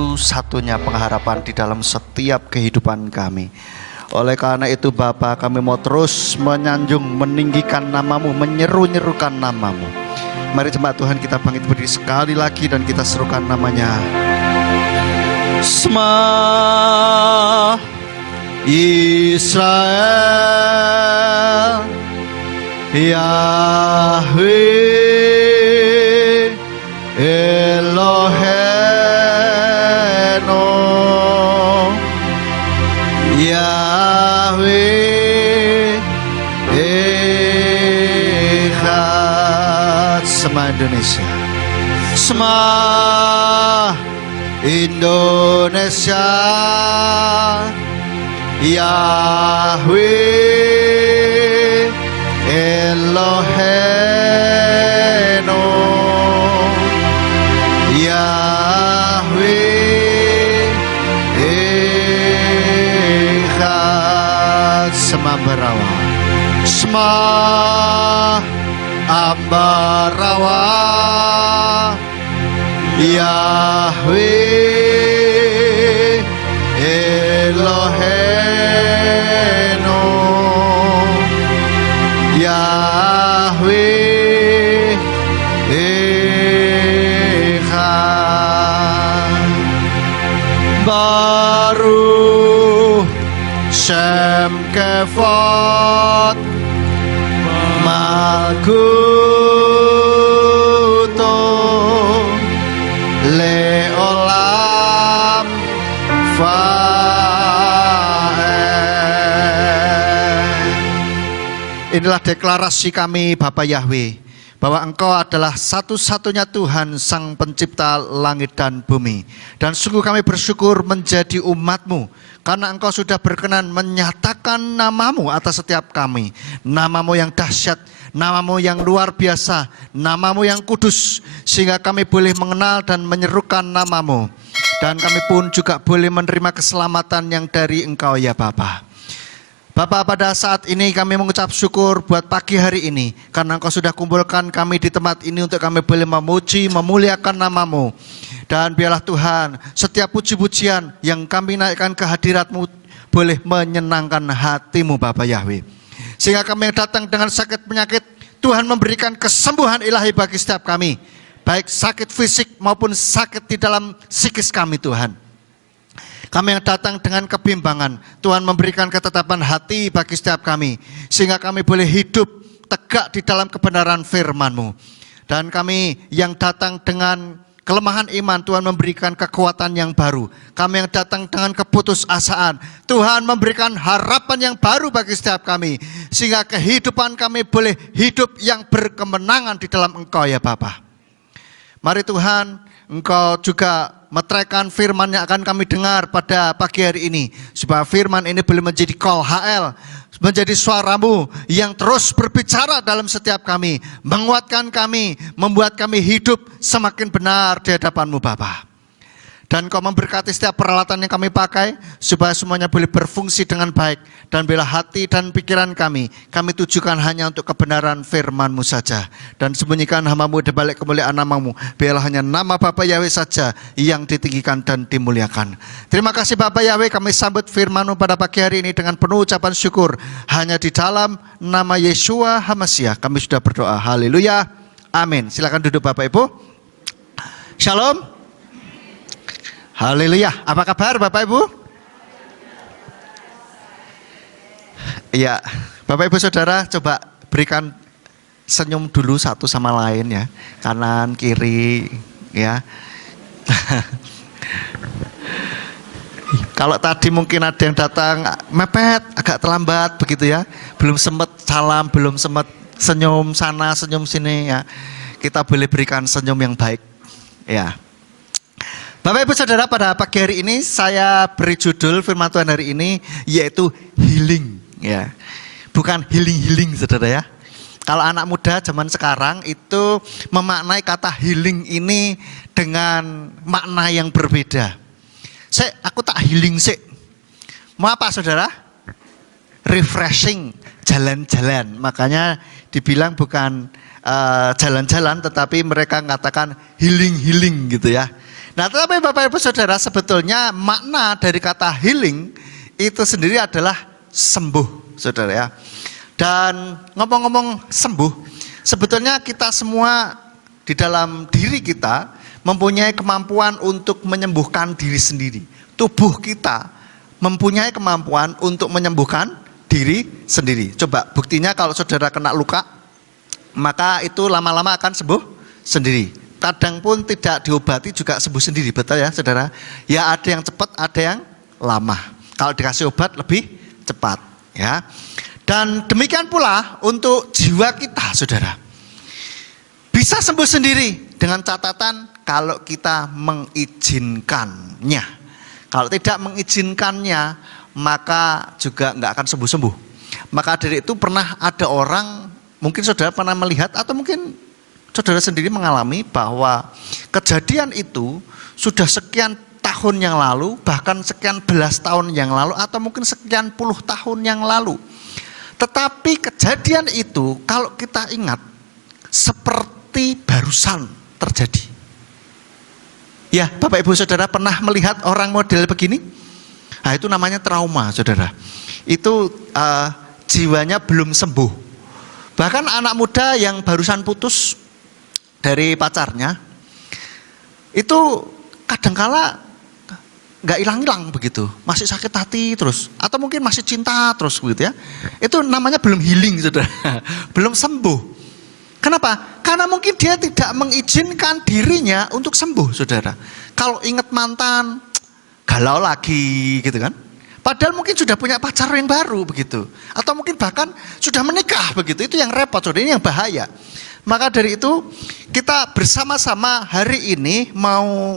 satu-satunya pengharapan di dalam setiap kehidupan kami. Oleh karena itu Bapa, kami mau terus menyanjung, meninggikan namamu, menyeru-nyerukan namamu. Mari jemaat Tuhan kita bangkit berdiri sekali lagi dan kita serukan namanya. Shema Israel, Yahweh Eloheno, Yahweh Echad. Sema Indonesia, Sema Indonesia, Yahweh Eloheno, Yahweh Echad. Semambarawa, Sema Ambarawa, Yahweh Eloheno, Yahweh Echad. Baruch Shem Kevod Malkuto Leolam Vaed. Inilah deklarasi kami Bapa Yahweh, bahwa Engkau adalah satu-satunya Tuhan Sang Pencipta langit dan bumi. Dan sungguh kami bersyukur menjadi umat-Mu, karena Engkau sudah berkenan menyatakan namamu atas setiap kami. Namamu yang dahsyat, namamu yang luar biasa, namamu yang kudus, sehingga kami boleh mengenal dan menyerukan namamu. Dan kami pun juga boleh menerima keselamatan yang dari Engkau ya Bapa. Bapa, pada saat ini kami mengucap syukur buat pagi hari ini, karena Engkau sudah kumpulkan kami di tempat ini untuk kami boleh memuji, memuliakan namamu. Dan biarlah Tuhan, setiap puji-pujian yang kami naikkan ke hadirat-Mu boleh menyenangkan hati-Mu Bapa Yahweh. Sehingga kami yang datang dengan sakit penyakit, Tuhan memberikan kesembuhan ilahi bagi setiap kami, baik sakit fisik maupun sakit di dalam psikis kami Tuhan. Kami yang datang dengan kebimbangan, Tuhan memberikan ketetapan hati bagi setiap kami, sehingga kami boleh hidup tegak di dalam kebenaran firman-Mu. Dan kami yang datang dengan kelemahan iman, Tuhan memberikan kekuatan yang baru. Kami yang datang dengan keputusasaan, Tuhan memberikan harapan yang baru bagi setiap kami, sehingga kehidupan kami boleh hidup yang berkemenangan di dalam Engkau ya Bapa. Mari Tuhan, Engkau juga meteraikan firman yang akan kami dengar pada pagi hari ini, supaya firman ini boleh menjadi call HL, menjadi suaramu yang terus berbicara dalam setiap kami, menguatkan kami, membuat kami hidup semakin benar di hadapan-Mu Bapa. Dan Kau memberkati setiap peralatan yang kami pakai, supaya semuanya boleh berfungsi dengan baik. Dan bila hati dan pikiran kami tujukan hanya untuk kebenaran firman-Mu saja. Dan sembunyikan hamba-Mu di balik kemuliaan nama-Mu. Biarlah hanya nama Bapa Yahweh saja yang ditinggikan dan dimuliakan. Terima kasih Bapa Yahweh, kami sambut firman-Mu pada pagi hari ini dengan penuh ucapan syukur. Hanya di dalam nama Yeshua HaMashiach kami sudah berdoa. Haleluya. Amin. Silakan duduk Bapak Ibu. Shalom. Haleluya. Apa kabar Bapak Ibu? Iya, Bapak Ibu Saudara, coba berikan senyum dulu satu sama lain ya. Kanan, kiri, ya. Kalau tadi mungkin ada yang datang mepet, agak terlambat begitu ya. Belum sempat salam, belum sempat senyum sana, senyum sini ya. Kita boleh berikan senyum yang baik. Ya. Bapak Ibu Saudara, pada pagi hari ini saya beri judul firman Tuhan hari ini yaitu healing ya. Bukan healing Saudara ya. Kalau anak muda zaman sekarang itu memaknai kata healing ini dengan makna yang berbeda. Aku tak healing sih. Mau apa Saudara? Refreshing, jalan-jalan. Makanya dibilang bukan jalan-jalan, tetapi mereka mengatakan healing gitu ya. Nah, tetapi Bapak Ibu Saudara, sebetulnya makna dari kata healing itu sendiri adalah sembuh, Saudara ya. Dan ngomong-ngomong sembuh, sebetulnya kita semua di dalam diri kita mempunyai kemampuan untuk menyembuhkan diri sendiri. Tubuh kita mempunyai kemampuan untuk menyembuhkan diri sendiri. Coba buktinya kalau saudara kena luka, maka itu lama-lama akan sembuh sendiri. Kadang pun tidak diobati juga sembuh sendiri, betul ya saudara? Ya ada yang cepat, ada yang lama. Kalau dikasih obat lebih cepat ya. Dan demikian pula untuk jiwa kita saudara. Bisa sembuh sendiri dengan catatan kalau kita mengizinkannya. Kalau tidak mengizinkannya, maka juga nggak akan sembuh-sembuh. Maka dari itu pernah ada orang, mungkin saudara pernah melihat atau mungkin saudara sendiri mengalami bahwa kejadian itu sudah sekian tahun yang lalu, bahkan sekian belas tahun yang lalu, atau mungkin sekian puluh tahun yang lalu. Tetapi kejadian itu kalau kita ingat seperti barusan terjadi. Ya, Bapak Ibu Saudara pernah melihat orang model begini? Nah, itu namanya trauma, saudara. Itu jiwanya belum sembuh. Bahkan anak muda yang barusan putus dari pacarnya, itu kadangkala nggak hilang-hilang begitu, masih sakit hati terus, atau mungkin masih cinta terus begitu ya. Itu namanya belum healing, saudara, belum sembuh. Kenapa? Karena mungkin dia tidak mengizinkan dirinya untuk sembuh, saudara. Kalau ingat mantan, galau lagi gitu kan. Padahal mungkin sudah punya pacar yang baru begitu. Atau mungkin bahkan sudah menikah begitu. Itu yang repot, saudara, ini yang bahaya. Maka dari itu kita bersama-sama hari ini mau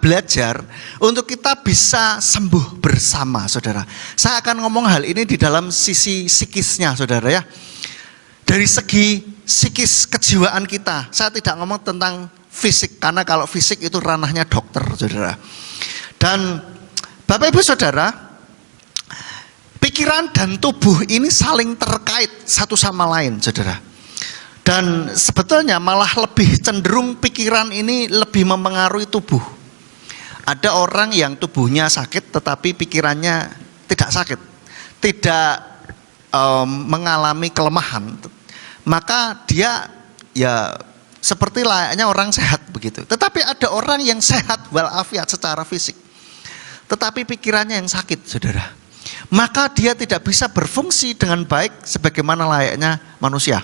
belajar untuk kita bisa sembuh bersama, saudara. Saya akan ngomong hal ini di dalam sisi psikisnya, saudara ya. Dari segi psikis kejiwaan kita. Saya tidak ngomong tentang fisik, karena kalau fisik itu ranahnya dokter, saudara. Dan Bapak Ibu Saudara, pikiran dan tubuh ini saling terkait satu sama lain, saudara. Dan sebetulnya malah lebih cenderung pikiran ini lebih mempengaruhi tubuh. Ada orang yang tubuhnya sakit tetapi pikirannya tidak sakit, tidak mengalami kelemahan, maka dia ya seperti layaknya orang sehat begitu. Tetapi ada orang yang sehat walafiat secara fisik, tetapi pikirannya yang sakit, saudara. Maka dia tidak bisa berfungsi dengan baik sebagaimana layaknya manusia.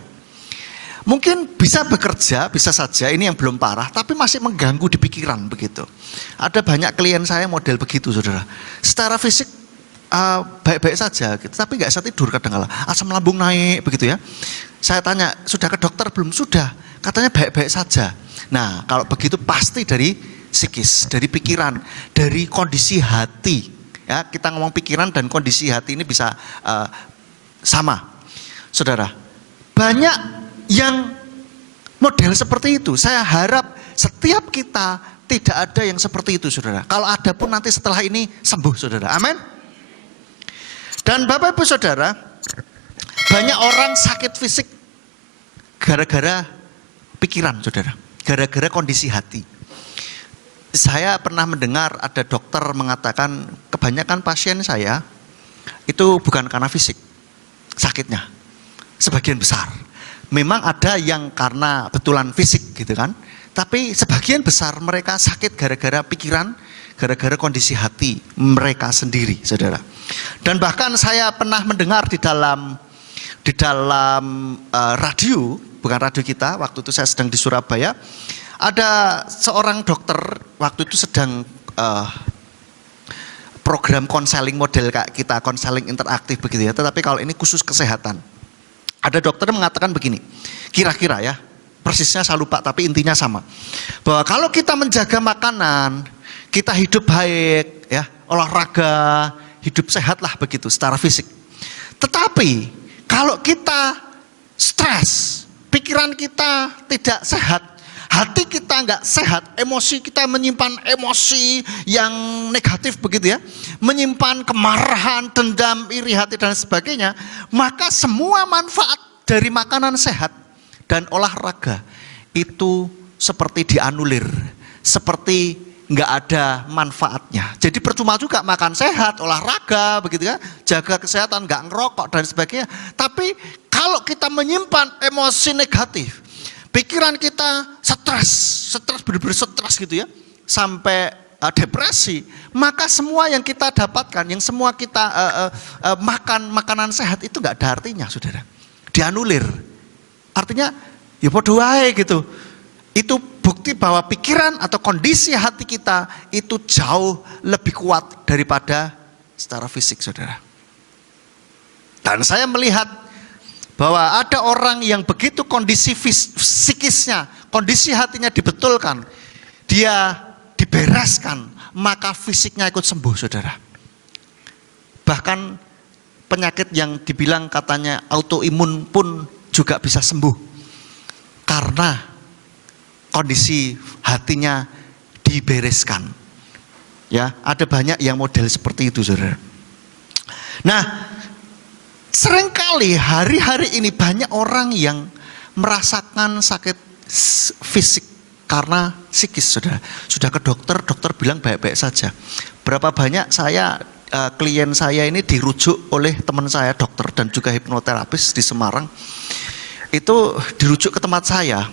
Mungkin bisa bekerja, bisa saja, ini yang belum parah, tapi masih mengganggu di pikiran begitu. Ada banyak klien saya model begitu, saudara. Secara fisik baik-baik saja, gitu, tapi nggak bisa tidur kadang-kala. Asam lambung naik begitu ya. Saya tanya, sudah ke dokter belum? Sudah, katanya baik-baik saja. Nah, kalau begitu pasti dari psikis, dari pikiran, dari kondisi hati. Ya, kita ngomong pikiran dan kondisi hati ini bisa sama, saudara. Banyak yang model seperti itu. Saya harap setiap kita tidak ada yang seperti itu, saudara. Kalau ada pun nanti setelah ini sembuh, saudara. Amin. Dan Bapak Ibu Saudara, banyak orang sakit fisik gara-gara pikiran, saudara. Gara-gara kondisi hati. Saya pernah mendengar ada dokter mengatakan kebanyakan pasien saya itu bukan karena fisik sakitnya, sebagian besar. Memang ada yang karena betulan fisik gitu kan, tapi sebagian besar mereka sakit gara-gara pikiran, gara-gara kondisi hati mereka sendiri, saudara. Dan bahkan saya pernah mendengar di dalam radio, bukan radio kita, waktu itu saya sedang di Surabaya, ada seorang dokter waktu itu sedang program konseling model kayak kita, konseling interaktif begitu ya, tetapi kalau ini khusus kesehatan. Ada dokter mengatakan begini, kira-kira ya, persisnya saya lupa tapi intinya sama. Bahwa kalau kita menjaga makanan, kita hidup baik, ya, olahraga, hidup sehat lah begitu secara fisik. Tetapi kalau kita stres, pikiran kita tidak sehat, hati kita nggak sehat, emosi kita menyimpan emosi yang negatif begitu ya, menyimpan kemarahan, dendam, iri hati dan sebagainya, maka semua manfaat dari makanan sehat dan olahraga itu seperti dianulir, seperti nggak ada manfaatnya. Jadi percuma juga makan sehat, olahraga, begitu kan, jaga kesehatan, nggak ngerokok dan sebagainya. Tapi kalau kita menyimpan emosi negatif, pikiran kita stres benar-benar stres gitu ya, sampai depresi, maka semua yang kita dapatkan, yang semua kita makan makanan sehat itu nggak ada artinya, saudara. Dianulir. Artinya ya podo wae gitu. Itu bukti bahwa pikiran atau kondisi hati kita itu jauh lebih kuat daripada secara fisik, saudara. Dan saya melihat bahwa ada orang yang begitu kondisi psikisnya, kondisi hatinya dibetulkan, dia dibereskan, maka fisiknya ikut sembuh, saudara. Bahkan penyakit yang dibilang katanya autoimun pun juga bisa sembuh karena kondisi hatinya dibereskan. Ya, ada banyak yang model seperti itu, saudara. Nah, seringkali hari-hari ini banyak orang yang merasakan sakit fisik karena psikis, saudara. Sudah ke dokter, dokter bilang baik-baik saja. Berapa banyak klien saya ini dirujuk oleh teman saya, dokter dan juga hipnoterapis di Semarang. Itu dirujuk ke tempat saya.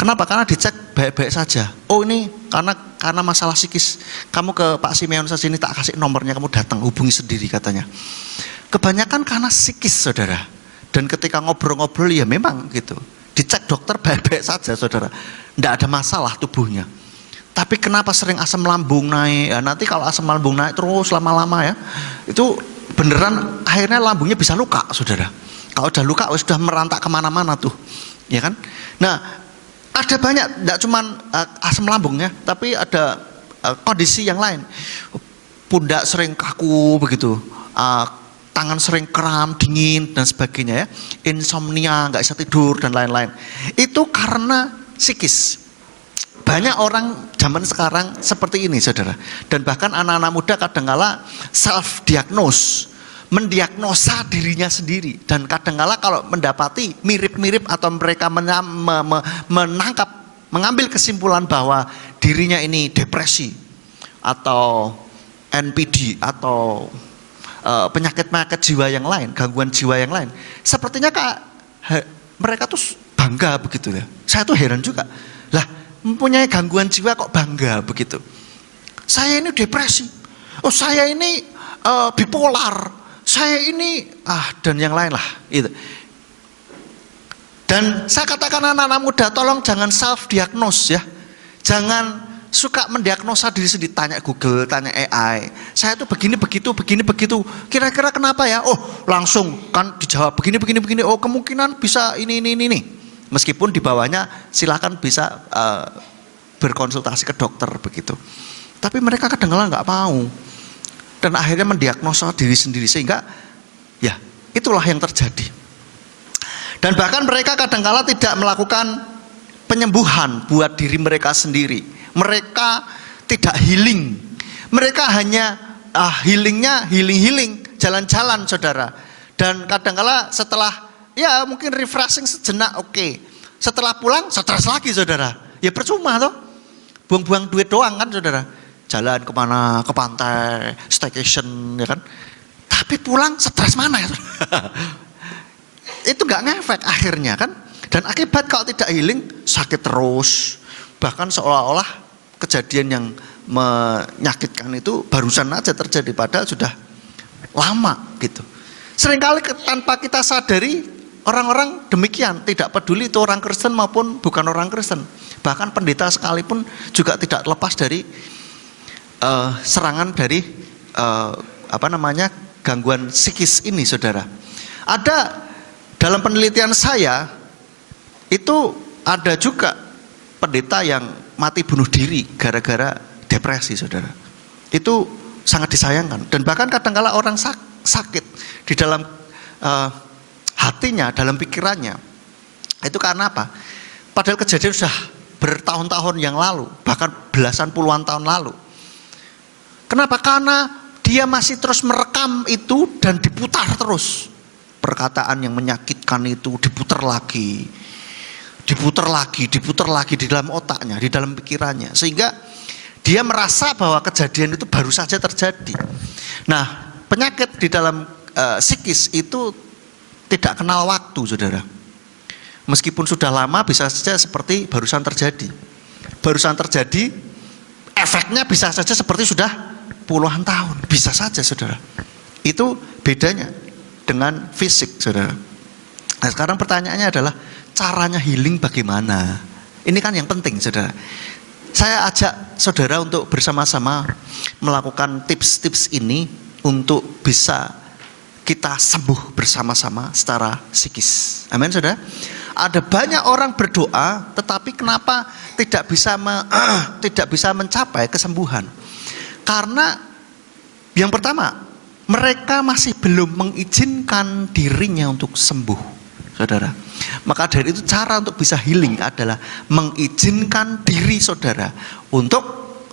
Kenapa? Karena dicek baik-baik saja. Oh, ini karena masalah psikis. Kamu ke Pak Simeon saja, ini tak kasih nomornya, kamu datang hubungi sendiri katanya. Kebanyakan karena psikis, saudara. Dan ketika ngobrol-ngobrol ya memang gitu. Dicek dokter baik-baik saja, saudara. Tidak ada masalah tubuhnya. Tapi kenapa sering asam lambung naik? Ya, nanti kalau asam lambung naik terus lama-lama ya, itu beneran akhirnya lambungnya bisa luka, saudara. Kalau udah luka sudah merantak kemana-mana tuh, ya kan? Nah, ada banyak, tidak cuma asam lambungnya, tapi ada kondisi yang lain. Pundak sering kaku begitu, tangan sering kram, dingin dan sebagainya ya. Insomnia, nggak bisa tidur dan lain-lain. Itu karena psikis. Banyak orang zaman sekarang seperti ini, saudara. Dan bahkan anak-anak muda kadangkala self diagnose, mendiagnosa dirinya sendiri, dan kadangkala kalau mendapati mirip-mirip atau mereka mengambil kesimpulan bahwa dirinya ini depresi atau NPD atau penyakit-penyakit jiwa yang lain, gangguan jiwa yang lain, sepertinya mereka tuh bangga begitu ya. Saya tuh heran juga, lah mempunyai gangguan jiwa kok bangga begitu. Saya ini depresi, oh saya ini bipolar, saya ini dan yang lain lah itu. Dan saya katakan anak-anak muda, tolong jangan self diagnose ya. Jangan suka mendiagnosa diri sendiri, tanya Google, tanya AI. Saya tuh begini begitu, begini begitu. Kira-kira kenapa ya? Oh, langsung kan dijawab begini begini begini. Oh, kemungkinan bisa ini. Meskipun di bawahnya silakan bisa berkonsultasi ke dokter begitu. Tapi mereka kadang-kadang nggak mau. Dan akhirnya mendiagnosa diri sendiri, sehingga ya itulah yang terjadi. Dan bahkan mereka kadang-kala tidak melakukan penyembuhan buat diri mereka sendiri. Mereka tidak healing. Mereka hanya healingnya healing, jalan-jalan, saudara. Dan kadang-kala setelah ya mungkin refreshing sejenak, oke. Setelah pulang stres lagi, saudara. Ya percuma toh, buang-buang duit doang kan, saudara. Jalan kemana, ke pantai, staycation, ya kan. Tapi pulang stres mana ya? Itu nggak ngefek akhirnya kan. Dan akibat kalau tidak healing, sakit terus. Bahkan seolah-olah kejadian yang menyakitkan itu barusan aja terjadi, padahal sudah lama gitu. Seringkali tanpa kita sadari, orang-orang demikian, tidak peduli itu orang Kristen maupun bukan orang Kristen. Bahkan pendeta sekalipun juga tidak lepas dari serangan dari gangguan psikis ini, saudara. Ada dalam penelitian saya itu ada juga pendeta yang mati bunuh diri gara-gara depresi, saudara. Itu sangat disayangkan. Dan bahkan kadang-kala orang sakit di dalam hatinya, dalam pikirannya. Itu karena apa? Padahal kejadian sudah bertahun-tahun yang lalu, bahkan belasan puluhan tahun lalu. Kenapa? Karena dia masih terus merekam itu dan diputar terus. Perkataan yang menyakitkan itu diputar lagi. diputar lagi di dalam otaknya, di dalam pikirannya, sehingga dia merasa bahwa kejadian itu baru saja terjadi. Nah, penyakit di dalam psikis itu tidak kenal waktu, saudara. Meskipun sudah lama, bisa saja seperti barusan terjadi. Barusan terjadi, efeknya bisa saja seperti sudah puluhan tahun, bisa saja, saudara. Itu bedanya dengan fisik, saudara. Nah, sekarang pertanyaannya adalah caranya healing bagaimana? Ini kan yang penting, saudara. Saya ajak saudara untuk bersama-sama melakukan tips-tips ini untuk bisa kita sembuh bersama-sama secara psikis. Amin, saudara. Ada banyak orang berdoa, tetapi kenapa tidak bisa mencapai kesembuhan? Karena yang pertama, mereka masih belum mengizinkan dirinya untuk sembuh, saudara. Maka dari itu cara untuk bisa healing adalah mengizinkan diri saudara untuk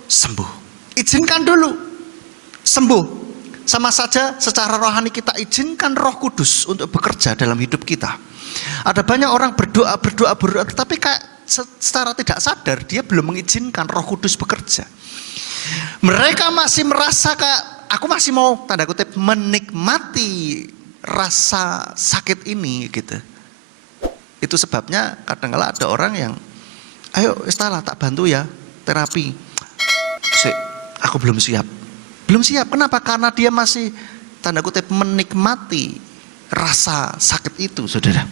sembuh. Izinkan dulu sembuh. Sama saja secara rohani kita izinkan Roh Kudus untuk bekerja dalam hidup kita. Ada banyak orang berdoa, tetapi kayak secara tidak sadar dia belum mengizinkan Roh Kudus bekerja. Mereka masih merasa kayak aku masih mau tanda kutip menikmati rasa sakit ini gitu. Itu sebabnya kadang-kala ada orang yang ayo istilah tak bantu ya terapi. Aku belum siap. Belum siap, kenapa? Karena dia masih tanda kutip menikmati rasa sakit itu, saudara.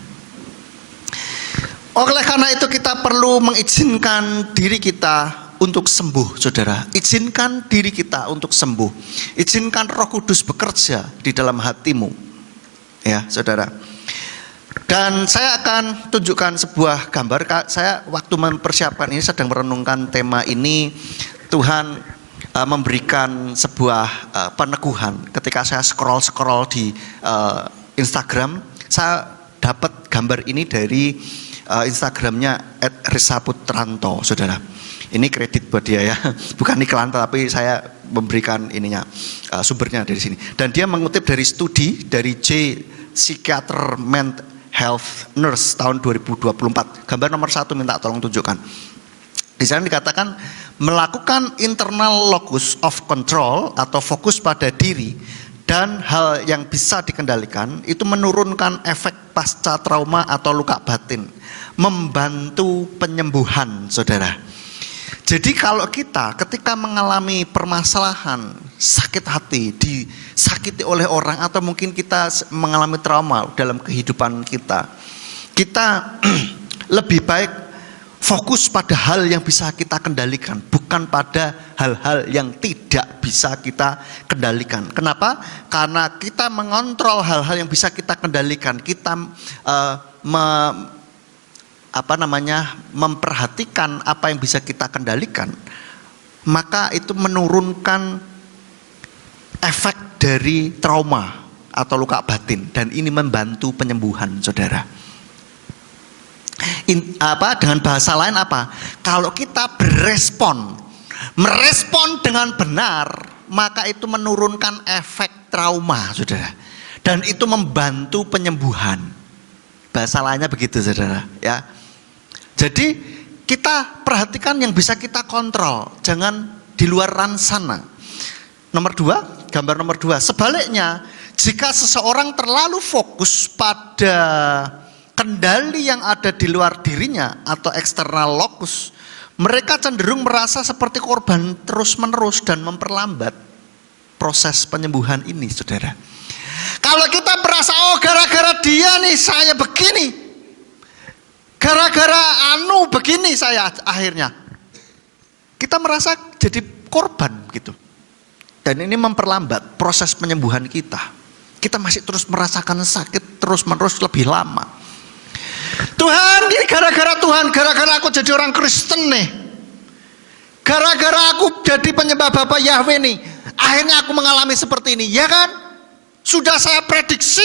Oleh karena itu kita perlu mengizinkan diri kita untuk sembuh, saudara. Izinkan diri kita untuk sembuh. Izinkan Roh Kudus bekerja di dalam hatimu, ya, saudara. Dan saya akan tunjukkan sebuah gambar. Saya waktu mempersiapkan ini sedang merenungkan tema ini. Tuhan memberikan sebuah peneguhan ketika saya scroll di Instagram. Saya dapat gambar ini dari Instagramnya @risaputranto, saudara. Ini kredit buat dia ya, bukan iklan, tapi saya memberikan ininya sumbernya dari sini. Dan dia mengutip dari studi dari Psychiater Mental Health Nurse tahun 2024. Gambar nomor 1 minta tolong tunjukkan. Di sana dikatakan melakukan internal locus of control atau fokus pada diri dan hal yang bisa dikendalikan itu menurunkan efek pasca trauma atau luka batin, membantu penyembuhan, saudara. Jadi kalau kita ketika mengalami permasalahan sakit hati, disakiti oleh orang atau mungkin kita mengalami trauma dalam kehidupan kita, kita lebih baik fokus pada hal yang bisa kita kendalikan, bukan pada hal-hal yang tidak bisa kita kendalikan. Kenapa? Karena kita mengontrol hal-hal yang bisa kita kendalikan, kita memperhatikan apa yang bisa kita kendalikan, maka itu menurunkan efek dari trauma atau luka batin, dan ini membantu penyembuhan, saudara. Dengan bahasa lain apa? Kalau kita merespon dengan benar, maka itu menurunkan efek trauma, saudara, dan itu membantu penyembuhan. Bahasa lainnya begitu, saudara, ya. Jadi kita perhatikan yang bisa kita kontrol, jangan di luar sana. Nomor 2, gambar nomor 2. Sebaliknya, jika seseorang terlalu fokus pada kendali yang ada di luar dirinya atau eksternal locus, mereka cenderung merasa seperti korban terus-menerus dan memperlambat proses penyembuhan ini, saudara. Kalau kita merasa, oh gara-gara dia nih saya begini, gara-gara begini saya akhirnya, kita merasa jadi korban gitu. Dan ini memperlambat proses penyembuhan kita. Kita masih terus merasakan sakit terus-menerus lebih lama. Tuhan, ini gara-gara Tuhan, gara-gara aku jadi orang Kristen nih, gara-gara aku jadi penyembah Bapa Yahweh nih, akhirnya aku mengalami seperti ini, ya kan? Sudah saya prediksi.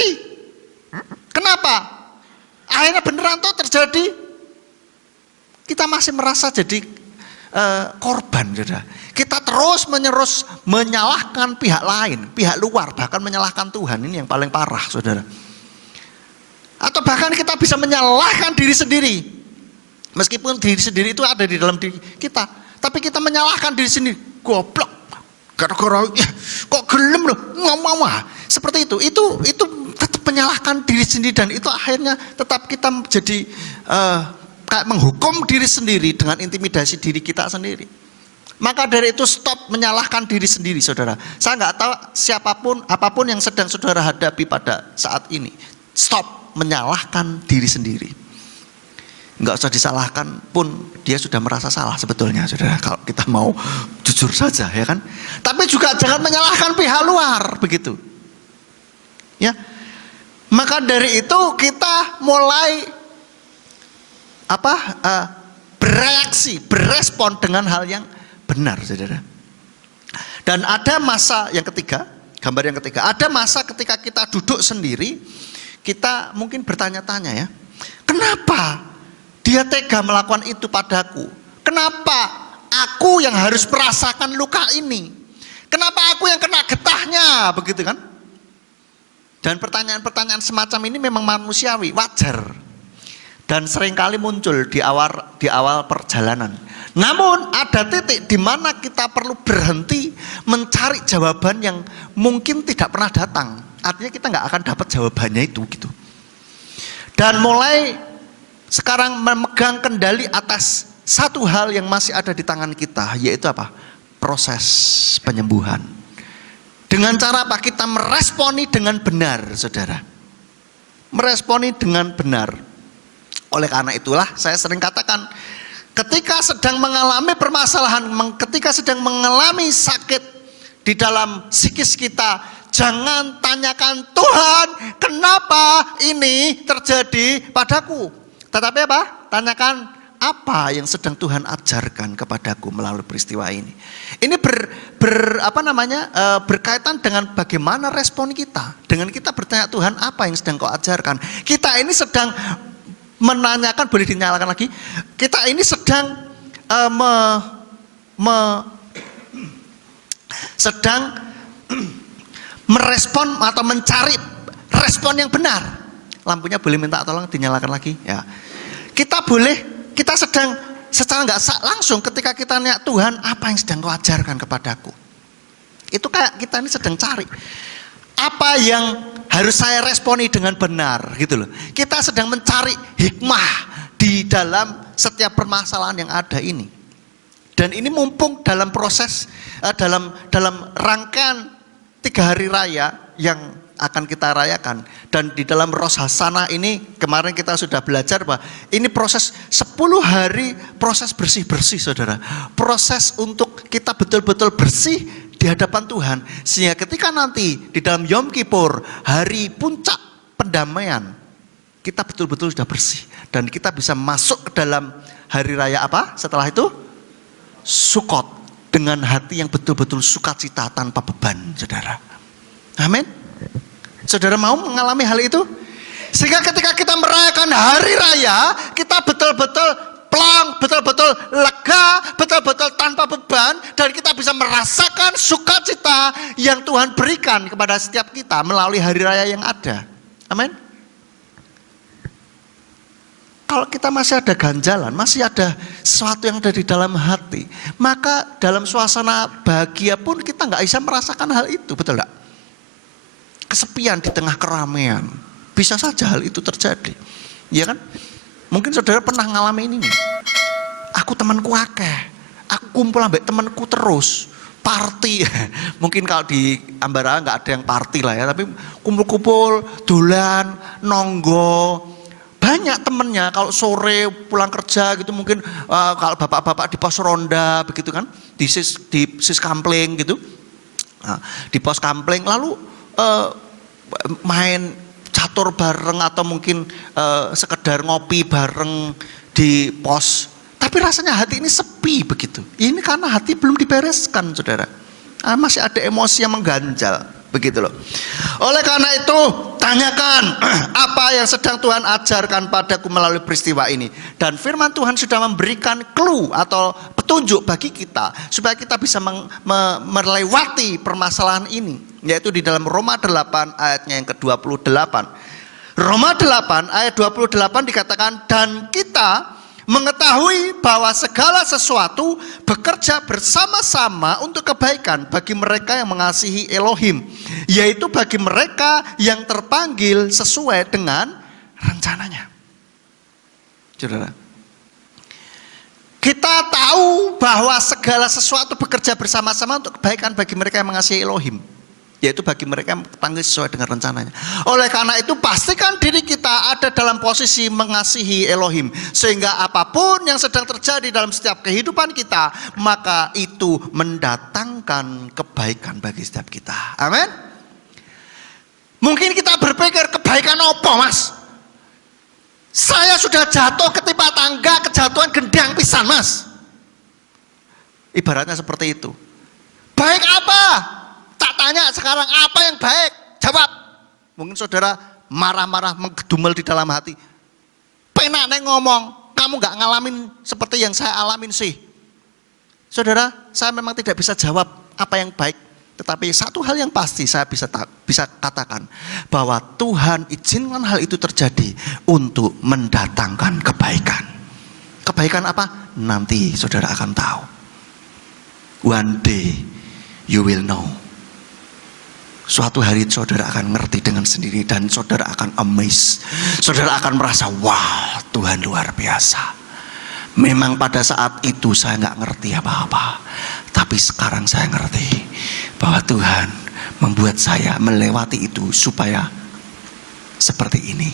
Kenapa? Akhirnya beneran tuh terjadi. Kita masih merasa jadi korban, saudara. Kita terus-menerus menyalahkan pihak lain, pihak luar, bahkan menyalahkan Tuhan. Ini yang paling parah, saudara. Atau bahkan kita bisa menyalahkan diri sendiri. Meskipun diri sendiri itu ada di dalam diri kita, tapi kita menyalahkan diri sendiri. Goblok, gara-gara kok gelem loh ngomong seperti itu tetap menyalahkan diri sendiri, dan itu akhirnya tetap kita jadi kayak menghukum diri sendiri dengan intimidasi diri kita sendiri. Maka dari itu stop menyalahkan diri sendiri, saudara. Saya nggak tahu siapapun apapun yang sedang saudara hadapi pada saat ini, stop menyalahkan diri sendiri. Nggak usah disalahkan pun dia sudah merasa salah sebetulnya, saudara, kalau kita mau jujur saja, ya kan. Tapi juga jangan menyalahkan pihak luar, begitu ya. Maka dari itu kita mulai bereaksi, berespon dengan hal yang benar, saudara. Dan ada masa yang ketiga, gambar yang ketiga, ada masa ketika kita duduk sendiri, kita mungkin bertanya-tanya, ya, kenapa dia tega melakukan itu padaku? Kenapa aku yang harus merasakan luka ini? Kenapa aku yang kena getahnya? Begitu kan? Dan pertanyaan-pertanyaan semacam ini memang manusiawi, wajar. Dan seringkali muncul di awal perjalanan. Namun ada titik di mana kita perlu berhenti mencari jawaban yang mungkin tidak pernah datang. Artinya kita nggak akan dapat jawabannya itu, gitu. Dan mulai sekarang memegang kendali atas satu hal yang masih ada di tangan kita, yaitu apa? Proses penyembuhan. Dengan cara apa? Kita meresponi dengan benar, saudara. Meresponi dengan benar. Oleh karena itulah saya sering katakan, ketika sedang mengalami permasalahan, ketika sedang mengalami sakit di dalam psikis kita, jangan tanyakan, Tuhan, kenapa ini terjadi padaku? Tetapi apa? Tanyakan, apa yang sedang Tuhan ajarkan kepadaku melalui peristiwa ini. Ini berkaitan dengan bagaimana respon kita. Dengan kita bertanya, Tuhan, apa yang sedang kau ajarkan? Kita ini sedang menanyakan, boleh dinyalakan lagi. Kita ini sedang sedang merespon atau mencari respon yang benar. Lampunya boleh minta tolong dinyalakan lagi, ya. Kita sedang secara nggak langsung ketika kita nanya, Tuhan, apa yang sedang kau ajarkan kepadaku? Itu kayak kita ini sedang cari apa yang harus saya responi dengan benar, gitu loh. Kita sedang mencari hikmah di dalam setiap permasalahan yang ada ini. Dan ini mumpung dalam proses dalam rangkaian 3 hari raya yang akan kita rayakan. Dan di dalam Rosh Hasanah ini kemarin kita sudah belajar bahwa ini proses 10 hari proses bersih-bersih, saudara. Proses untuk kita betul-betul bersih di hadapan Tuhan, sehingga ketika nanti di dalam Yom Kippur, hari puncak pendamaian, kita betul-betul sudah bersih dan kita bisa masuk ke dalam hari raya apa? Setelah itu Sukot, dengan hati yang betul-betul sukacita tanpa beban, saudara. Amin. Saudara mau mengalami hal itu? Sehingga ketika kita merayakan hari raya, kita betul-betul plong, betul-betul lega, betul-betul tanpa beban, dan kita bisa merasakan sukacita yang Tuhan berikan kepada setiap kita melalui hari raya yang ada. Amin. Kalau kita masih ada ganjalan, masih ada sesuatu yang ada di dalam hati, maka dalam suasana bahagia pun kita nggak bisa merasakan hal itu, betul nggak? Kesepian di tengah keramaian, bisa saja hal itu terjadi, ya kan? Mungkin saudara pernah ngalamin ini. Aku temanku akeh, aku kumpul ambek temanku terus, party. Mungkin kalau di Ambarawa nggak ada yang party lah ya, tapi kumpul-kumpul, dolan, nonggo. Banyak temennya, kalau sore pulang kerja gitu, mungkin kalau bapak-bapak di pos ronda begitu kan, di sis kampling gitu, di pos kampling, lalu main catur bareng atau mungkin sekedar ngopi bareng di pos. Tapi rasanya hati ini sepi begitu. Ini karena hati belum dibereskan, saudara. Masih ada emosi yang mengganjal, begitu loh. Oleh karena itu, tanyakan apa yang sedang Tuhan ajarkan padaku melalui peristiwa ini. Dan firman Tuhan sudah memberikan clue atau petunjuk bagi kita supaya kita bisa melewati permasalahan ini, yaitu di dalam Roma 8 ayatnya yang ke-28. Roma 8 ayat 28 dikatakan, dan kita mengetahui bahwa segala sesuatu bekerja bersama-sama untuk kebaikan bagi mereka yang mengasihi Elohim, yaitu bagi mereka yang terpanggil sesuai dengan rencananya. Saudara, kita tahu bahwa segala sesuatu bekerja bersama-sama untuk kebaikan bagi mereka yang mengasihi Elohim, yaitu bagi mereka yang terpanggil sesuai dengan rencananya. Oleh karena itu pastikan diri kita ada dalam posisi mengasihi Elohim, sehingga apapun yang sedang terjadi dalam setiap kehidupan kita, maka itu mendatangkan kebaikan bagi setiap kita. Amin. Mungkin kita berpikir, kebaikan apa mas? Saya sudah jatuh ketimpa tangga, kejatuhan gendang pisan mas. Ibaratnya seperti itu. Baik apa? Tak tanya sekarang apa yang baik, jawab. Mungkin saudara marah-marah menggedumel di dalam hati. Penak neng ngomong, kamu gak ngalamin seperti yang saya alamin sih. Saudara, saya memang tidak bisa jawab apa yang baik. Tetapi satu hal yang pasti saya bisa katakan, bahwa Tuhan izinkan hal itu terjadi untuk mendatangkan kebaikan. Kebaikan apa? Nanti saudara akan tahu. One day you will know. Suatu hari saudara akan ngerti dengan sendiri dan saudara akan amazed. Saudara akan merasa, wah Tuhan luar biasa. Memang pada saat itu saya nggak ngerti apa-apa. Tapi sekarang saya ngerti bahwa Tuhan membuat saya melewati itu supaya seperti ini.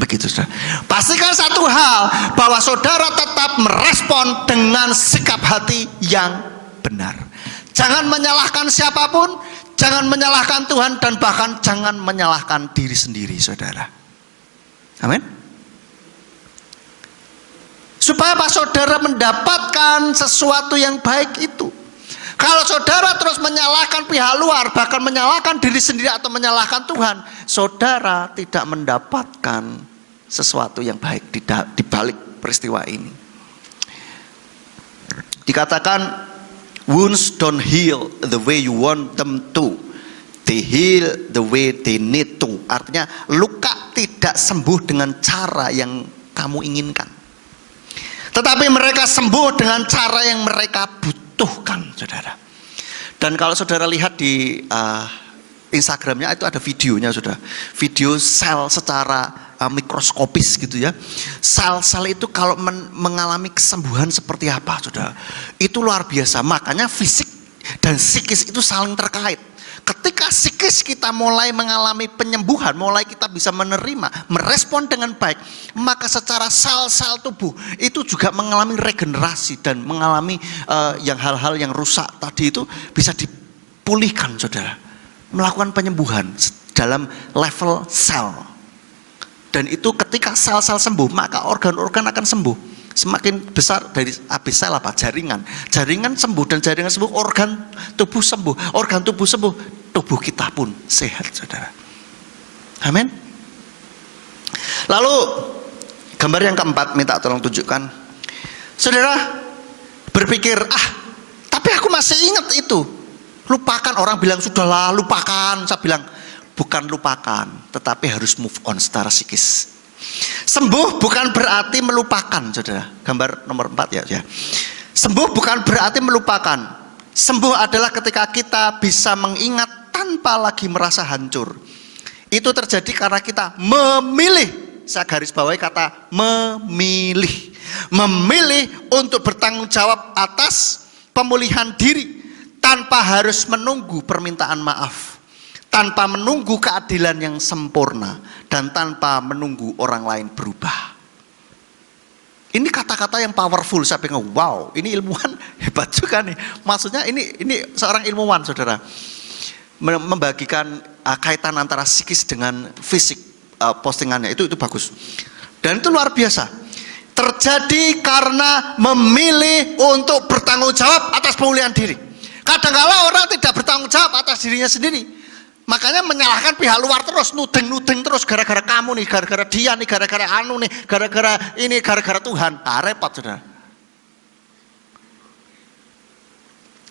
Begitu saudara. Pastikan satu hal, bahwa saudara tetap merespon dengan sikap hati yang benar. Jangan menyalahkan siapapun, jangan menyalahkan Tuhan, dan bahkan jangan menyalahkan diri sendiri, saudara. Amin. Supaya apa? Saudara mendapatkan sesuatu yang baik itu. Kalau saudara terus menyalahkan pihak luar, bahkan menyalahkan diri sendiri atau menyalahkan Tuhan, saudara tidak mendapatkan sesuatu yang baik di balik peristiwa ini. Dikatakan, wounds don't heal the way you want them to. They heal the way they need to. Artinya luka tidak sembuh dengan cara yang kamu inginkan, tetapi mereka sembuh dengan cara yang mereka butuhkan, saudara. Dan kalau saudara lihat di Instagramnya itu ada videonya, saudara. Video sel secara mikroskopis gitu ya. Sel-sel itu kalau mengalami kesembuhan seperti apa, saudara, itu luar biasa. Makanya fisik dan psikis itu saling terkait. Ketika psikis kita mulai mengalami penyembuhan, mulai kita bisa menerima, merespon dengan baik, maka secara sel-sel tubuh itu juga mengalami regenerasi dan mengalami hal-hal yang rusak tadi itu bisa dipulihkan, saudara. Melakukan penyembuhan dalam level sel. Dan itu ketika sel-sel sembuh, maka organ-organ akan sembuh. Semakin besar dari habis sel apa? Jaringan sembuh, dan jaringan sembuh, organ tubuh sembuh. Organ tubuh sembuh, tubuh kita pun sehat, saudara. Amin. Lalu gambar yang keempat, minta tolong tunjukkan. Saudara berpikir, tapi aku masih ingat itu. Lupakan, orang bilang sudahlah lupakan. Saya bilang bukan lupakan, tetapi harus move on secara psikis. Sembuh bukan berarti melupakan, saudara. Gambar nomor 4 ya. Sembuh bukan berarti melupakan. Sembuh adalah ketika kita bisa mengingat tanpa lagi merasa hancur. Itu terjadi karena kita memilih. Saya garis bawahi kata memilih. Memilih untuk bertanggung jawab atas pemulihan diri tanpa harus menunggu permintaan maaf, tanpa menunggu keadilan yang sempurna, dan tanpa menunggu orang lain berubah. Ini kata-kata yang powerful. Saya pikir, wow, ini ilmuwan hebat juga nih. Maksudnya ini seorang ilmuwan, saudara, membagikan kaitan antara psikis dengan fisik. Postingannya itu bagus. Dan itu luar biasa. Terjadi karena memilih untuk bertanggung jawab atas pemulihan diri. Kadang-kala orang tidak bertanggung jawab atas dirinya sendiri. Makanya menyalahkan pihak luar terus, nuding terus, gara-gara kamu nih, gara-gara dia nih, gara-gara anu nih, gara-gara ini, gara-gara Tuhan. Repot, saudara.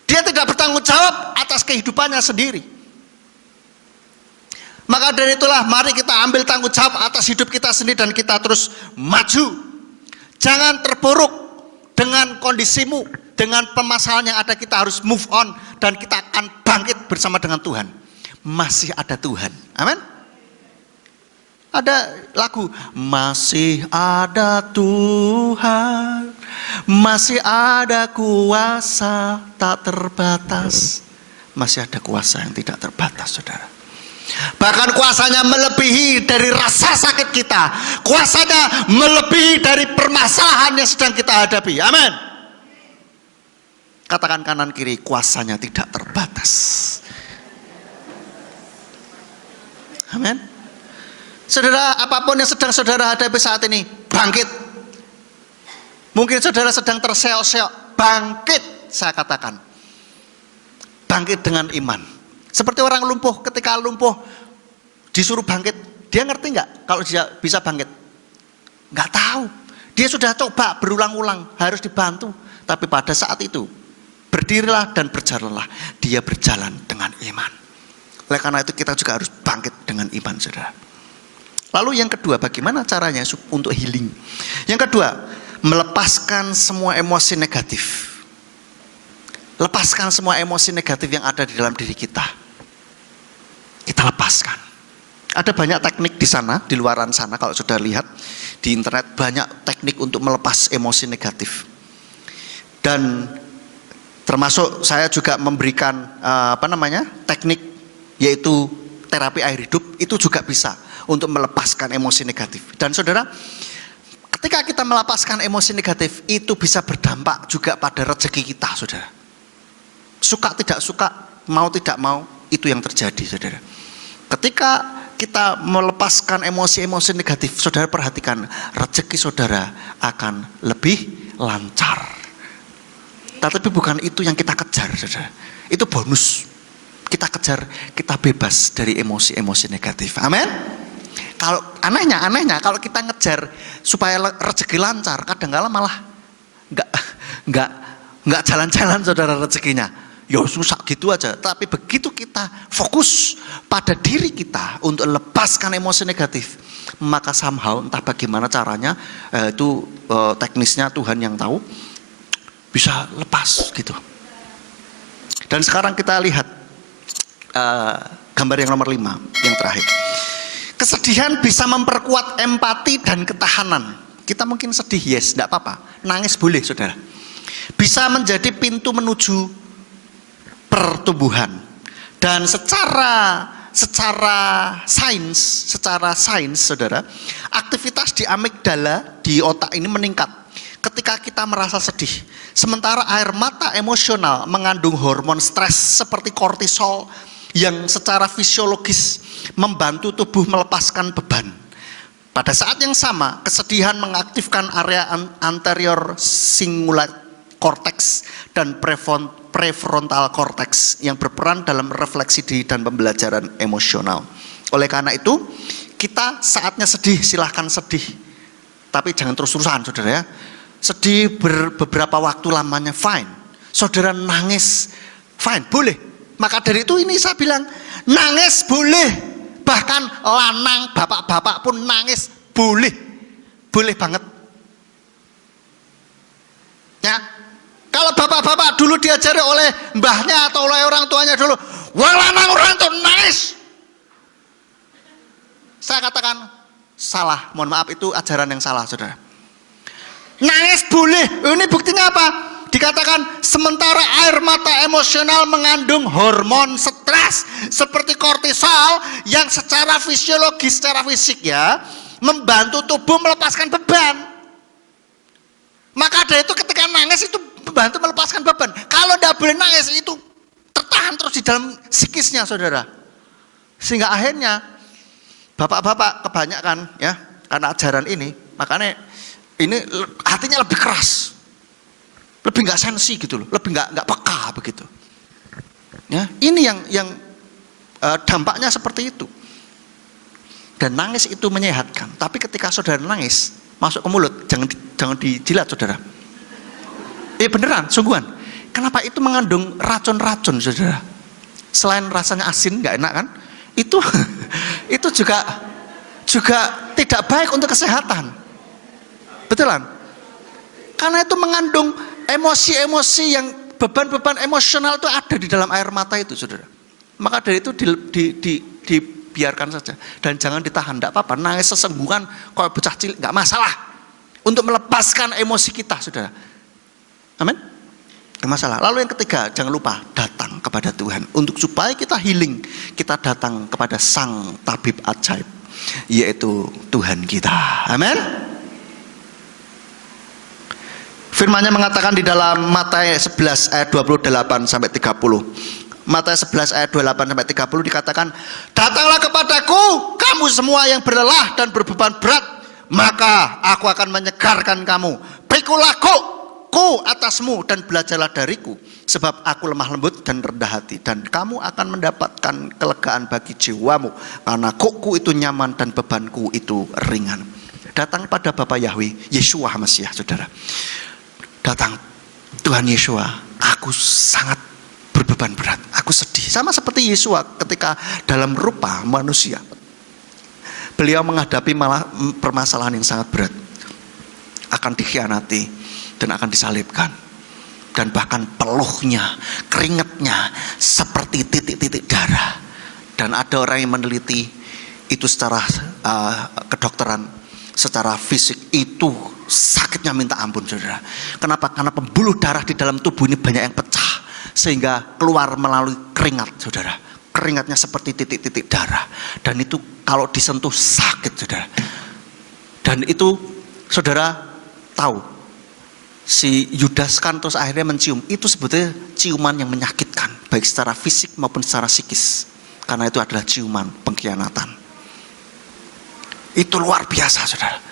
Dia tidak bertanggung jawab atas kehidupannya sendiri. Maka dari itulah mari kita ambil tanggung jawab atas hidup kita sendiri dan kita terus maju. Jangan terpuruk dengan kondisimu, dengan permasalahan yang ada. Kita harus move on dan kita akan bangkit bersama dengan Tuhan. Masih ada Tuhan. Amin. Ada lagu, masih ada Tuhan, masih ada kuasa tak terbatas. Masih ada kuasa yang tidak terbatas, saudara. Bahkan kuasanya melebihi dari rasa sakit kita. Kuasanya melebihi dari permasalahan yang sedang kita hadapi. Amin. Katakan kanan kiri, kuasanya tidak terbatas. Amin. Saudara, apapun yang sedang saudara hadapi saat ini, bangkit. Mungkin saudara sedang terseok-seok, bangkit, saya katakan. Bangkit dengan iman. Seperti orang lumpuh, ketika lumpuh disuruh bangkit, dia ngerti nggak kalau dia bisa bangkit? Nggak tahu. Dia sudah coba berulang-ulang, harus dibantu. Tapi pada saat itu, berdirilah dan berjalanlah. Dia berjalan dengan iman. Oleh karena itu kita juga harus bangkit dengan iman, saudara. Lalu yang kedua, bagaimana caranya untuk healing? Yang kedua, melepaskan semua emosi negatif. Lepaskan semua emosi negatif yang ada di dalam diri kita. Kita lepaskan. Ada banyak teknik di sana, di luaran sana, kalau sudah lihat di internet, banyak teknik untuk melepas emosi negatif. Dan termasuk saya juga memberikan teknik, yaitu terapi air hidup. Itu juga bisa untuk melepaskan emosi negatif. Dan saudara, ketika kita melepaskan emosi negatif, itu bisa berdampak juga pada rezeki kita, saudara. Suka tidak suka, mau tidak mau, itu yang terjadi, saudara. Ketika kita melepaskan emosi-emosi negatif, saudara perhatikan, rezeki saudara akan lebih lancar. Tapi bukan itu yang kita kejar, saudara. Itu bonus. Kita kejar, kita bebas dari emosi-emosi negatif. Amin. Kalau anehnya kalau kita ngejar supaya rezeki lancar, kadang-kala malah nggak jalan-jalan, saudara, rezekinya. Ya susah gitu aja. Tapi begitu kita fokus pada diri kita untuk lepaskan emosi negatif, maka somehow entah bagaimana caranya, teknisnya Tuhan yang tahu, bisa lepas gitu. Dan sekarang kita lihat gambar yang nomor 5, yang terakhir. Kesedihan bisa memperkuat empati dan ketahanan. Kita mungkin sedih, yes, tidak apa-apa. Nangis boleh, saudara. Bisa menjadi pintu menuju pertumbuhan. Dan secara sains, saudara, aktivitas di amigdala, di otak ini meningkat ketika kita merasa sedih. Sementara air mata emosional mengandung hormon stres seperti kortisol yang secara fisiologis membantu tubuh melepaskan beban. Pada saat yang sama, kesedihan mengaktifkan area anterior cingulate cortex dan prefrontal cortex yang berperan dalam refleksi diri dan pembelajaran emosional. Oleh karena itu, kita saatnya sedih, silahkan sedih. Tapi jangan terus-terusan, saudara ya. Sedih beberapa waktu lamanya, fine. Saudara nangis, fine, boleh. Maka dari itu ini saya bilang, nangis boleh. Bahkan lanang, bapak-bapak pun nangis boleh. Boleh banget. Ya. Kalau bapak-bapak dulu diajari oleh mbahnya atau oleh orang tuanya dulu, wah lanang orang tuh nangis. Saya katakan salah, mohon maaf, itu ajaran yang salah, saudara. Nangis boleh. Ini buktinya apa? Dikatakan sementara air mata emosional mengandung hormon stres seperti kortisol yang secara fisiologis, secara fisik ya, membantu tubuh melepaskan beban. Maka dari itu ketika nangis itu membantu melepaskan beban. Kalau tidak boleh nangis itu tertahan terus di dalam psikisnya, saudara. Sehingga akhirnya bapak-bapak kebanyakan ya, karena ajaran ini, makanya ini hatinya lebih keras. Lebih nggak sensi gitu loh, lebih nggak peka begitu. Ya, ini yang dampaknya seperti itu. Dan nangis itu menyehatkan. Tapi ketika saudara nangis masuk ke mulut, jangan dijilat, saudara. Beneran, sungguhan. Kenapa? Itu mengandung racun-racun, saudara. Selain rasanya asin, nggak enak kan? Itu juga tidak baik untuk kesehatan. Betulan? Karena itu mengandung emosi-emosi yang beban-beban emosional itu ada di dalam air mata itu, saudara. Maka dari itu dibiarkan saja dan jangan ditahan, tidak apa-apa. Nangis sesenggukan, kalau bocah cilik nggak masalah. Untuk melepaskan emosi kita, saudara. Amin. Nggak masalah. Lalu yang ketiga, jangan lupa datang kepada Tuhan. Untuk supaya kita healing, kita datang kepada Sang Tabib Ajaib, yaitu Tuhan kita. Amin. Firman-Nya mengatakan di dalam Matius 11 ayat 28 sampai 30. Matius 11 ayat 28 sampai 30 dikatakan, "Datanglah kepadaku kamu semua yang berlelah dan berbeban berat, maka aku akan menyegarkan kamu. Pikulah ku atasmu dan belajarlah dariku, sebab aku lemah lembut dan rendah hati, dan kamu akan mendapatkan kelegaan bagi jiwamu, karena kuku itu nyaman dan bebanku itu ringan." Datang pada Bapa Yahweh, Yeshua Mesias, saudara. Datang, Tuhan Yeshua, aku sangat berbeban berat, aku sedih. Sama seperti Yeshua ketika dalam rupa manusia, beliau menghadapi permasalahan yang sangat berat, akan dikhianati dan akan disalibkan, dan bahkan peluhnya, keringatnya seperti titik-titik darah. Dan ada orang yang meneliti itu secara kedokteran, secara fisik itu sakitnya minta ampun, saudara. Kenapa? Karena pembuluh darah di dalam tubuh ini banyak yang pecah, sehingga keluar melalui keringat, saudara. Keringatnya seperti titik-titik darah, dan itu kalau disentuh sakit, saudara. Dan itu saudara tahu, si Yudas kan terus akhirnya mencium. Itu sebetulnya ciuman yang menyakitkan, baik secara fisik maupun secara psikis, karena itu adalah ciuman pengkhianatan. Itu luar biasa, saudara.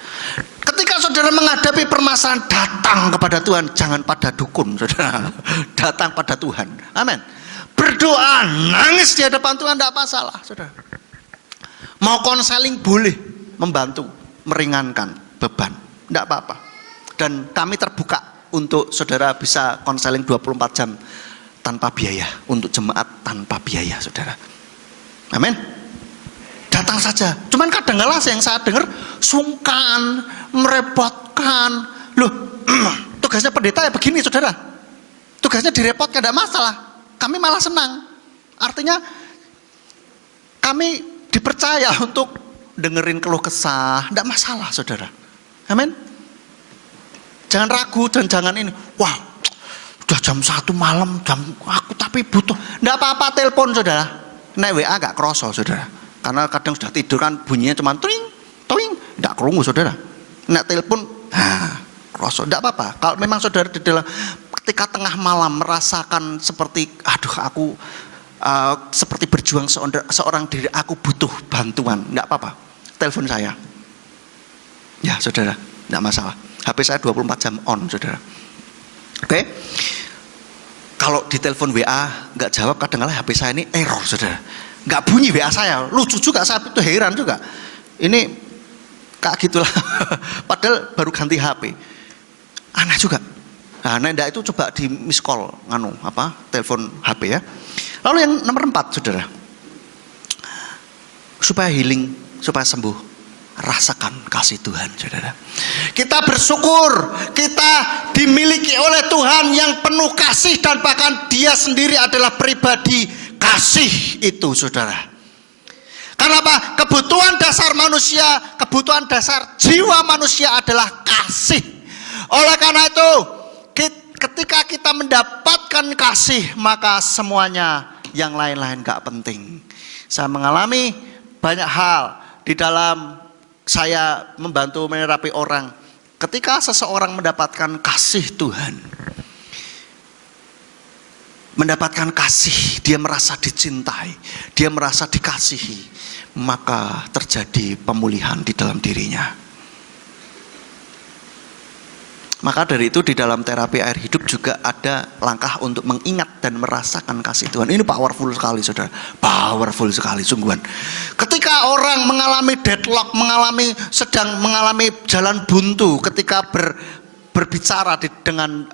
Ketika saudara menghadapi permasalahan, datang kepada Tuhan, jangan pada dukun, saudara. Datang pada Tuhan. Amin. Berdoa, nangis di hadapan Tuhan, tidak masalah, saudara. Mau konseling boleh, membantu, meringankan beban, tidak apa-apa. Dan kami terbuka untuk saudara bisa konseling 24 jam tanpa biaya, untuk jemaat tanpa biaya, saudara. Amin. Datang saja. Cuman kadang-kadang yang saya dengar sungkan, merepotkan. Loh, tugasnya pendeta ya begini, saudara. Tugasnya direpotkan, tidak masalah. Kami malah senang. Artinya kami dipercaya untuk dengerin keluh kesah, tidak masalah, saudara. Amin. Jangan ragu dan jangan ini, wah, udah jam 1 malam, aku tapi butuh. Tidak apa-apa, telepon, saudara. Nek WA gak kroso, saudara. Karena kadang sudah tidur kan bunyinya cuma toing, toing, tidak kerungu, saudara. Nek telepon, kroso, tidak apa-apa. Kalau memang saudara di dalam ketika tengah malam merasakan seperti, aduh aku seperti berjuang seorang diri, aku butuh bantuan, tidak apa-apa. Telepon saya. Ya, saudara, tidak masalah. HP saya 24 jam on, saudara. Oke. Kalau di telepon WA nggak jawab, kadang-kadang HP saya ini error, saudara. Nggak bunyi WA saya, lucu juga, saya itu heran juga. Ini kayak gitulah. Padahal baru ganti HP. Aneh juga. Nah, nenda itu coba di miss call, telepon HP ya. Lalu yang nomor 4, saudara. Supaya healing, supaya sembuh, rasakan kasih Tuhan, saudara. Kita bersyukur kita dimiliki oleh Tuhan yang penuh kasih, dan bahkan Dia sendiri adalah pribadi kasih itu, saudara. Karena apa? Kebutuhan dasar manusia, kebutuhan dasar jiwa manusia adalah kasih. Oleh karena itu, ketika kita mendapatkan kasih, maka semuanya yang lain-lain gak penting. Saya mengalami banyak hal di dalam saya membantu menerapi orang. Ketika seseorang mendapatkan kasih Tuhan, mendapatkan kasih, dia merasa dicintai, dia merasa dikasihi, maka terjadi pemulihan di dalam dirinya. Maka dari itu di dalam terapi air hidup juga ada langkah untuk mengingat dan merasakan kasih Tuhan. Ini powerful sekali, saudara. Powerful sekali, sungguhan. Ketika orang mengalami deadlock, sedang mengalami jalan buntu, ketika berbicara dengan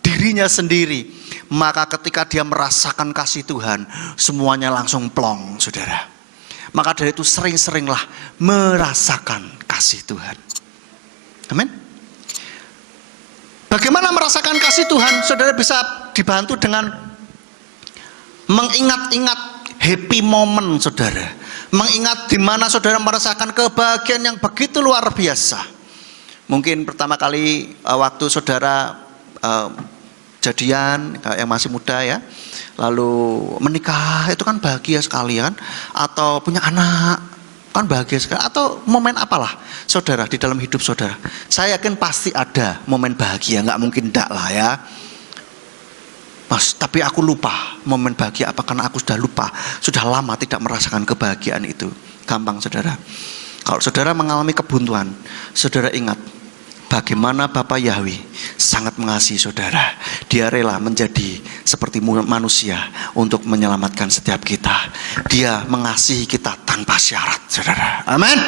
dirinya sendiri, maka ketika dia merasakan kasih Tuhan, semuanya langsung plong, saudara. Maka dari itu sering-seringlah merasakan kasih Tuhan. Amin. Bagaimana merasakan kasih Tuhan? Saudara bisa dibantu dengan mengingat-ingat happy moment saudara. Mengingat di mana saudara merasakan kebahagiaan yang begitu luar biasa. Mungkin pertama kali waktu saudara jadian yang masih muda ya, lalu menikah itu kan bahagia sekali kan, atau punya anak kan bahagia sekali, atau momen apalah saudara di dalam hidup saudara. Saya yakin pasti ada momen bahagia, nggak mungkin enggak lah ya. Mas, tapi aku lupa momen bahagia apa, karena aku sudah lupa, sudah lama tidak merasakan kebahagiaan itu. Gampang saudara. Kalau saudara mengalami kebuntuan, saudara ingat bagaimana Bapa Yahweh sangat mengasihi saudara. Dia rela menjadi seperti manusia untuk menyelamatkan setiap kita. Dia mengasihi kita tanpa syarat saudara. Amin.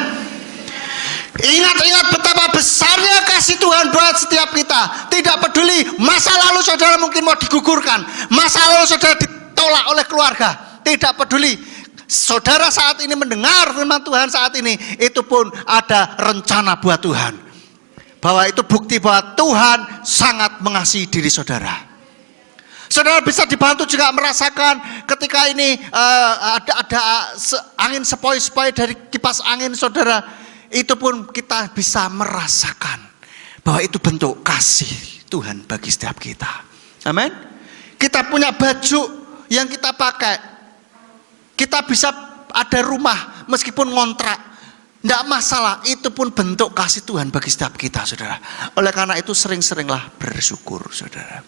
Ingat-ingat betapa besarnya kasih Tuhan buat setiap kita. Tidak peduli masa lalu saudara mungkin mau digugurkan, masa lalu saudara ditolak oleh keluarga, tidak peduli. Saudara saat ini mendengar firman Tuhan saat ini, itu pun ada rencana buat Tuhan. Bahwa itu bukti bahwa Tuhan sangat mengasihi diri saudara. Saudara bisa dibantu juga merasakan ketika ini ada angin sepoi-sepoi dari kipas angin saudara. Itu pun kita bisa merasakan bahwa itu bentuk kasih Tuhan bagi setiap kita. Amin. Kita punya baju yang kita pakai, kita bisa ada rumah meskipun ngontrak, tidak masalah, itu pun bentuk kasih Tuhan bagi setiap kita saudara. Oleh karena itu sering-seringlah bersyukur saudara.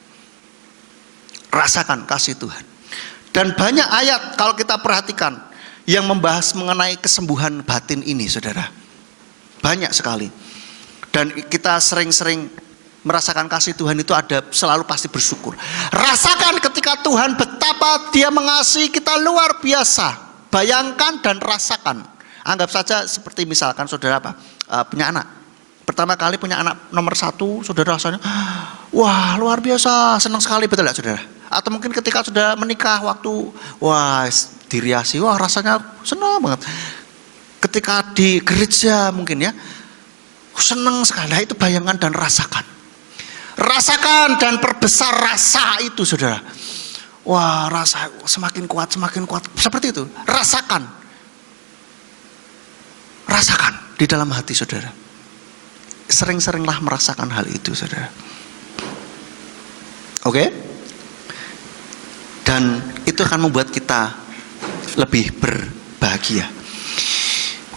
Rasakan kasih Tuhan. Dan banyak ayat kalau kita perhatikan yang membahas mengenai kesembuhan batin ini saudara. Banyak sekali. Dan kita sering-sering merasakan kasih Tuhan itu ada, selalu pasti bersyukur. Rasakan ketika Tuhan betapa Dia mengasihi kita luar biasa. Bayangkan dan rasakan. Anggap saja seperti misalkan saudara punya anak. Pertama kali punya anak nomor 1, saudara rasanya wah luar biasa, senang sekali, betul tidak saudara? Atau mungkin ketika sudah menikah waktu wah diriasi, wah rasanya senang banget. Ketika di gereja mungkin ya, senang sekali. Nah, itu bayangkan dan rasakan. Rasakan dan perbesar rasa itu saudara. Wah rasa semakin kuat, semakin kuat. Seperti itu, rasakan. Rasakan di dalam hati saudara. Sering-seringlah merasakan hal itu saudara. Oke? Dan itu akan membuat kita lebih berbahagia.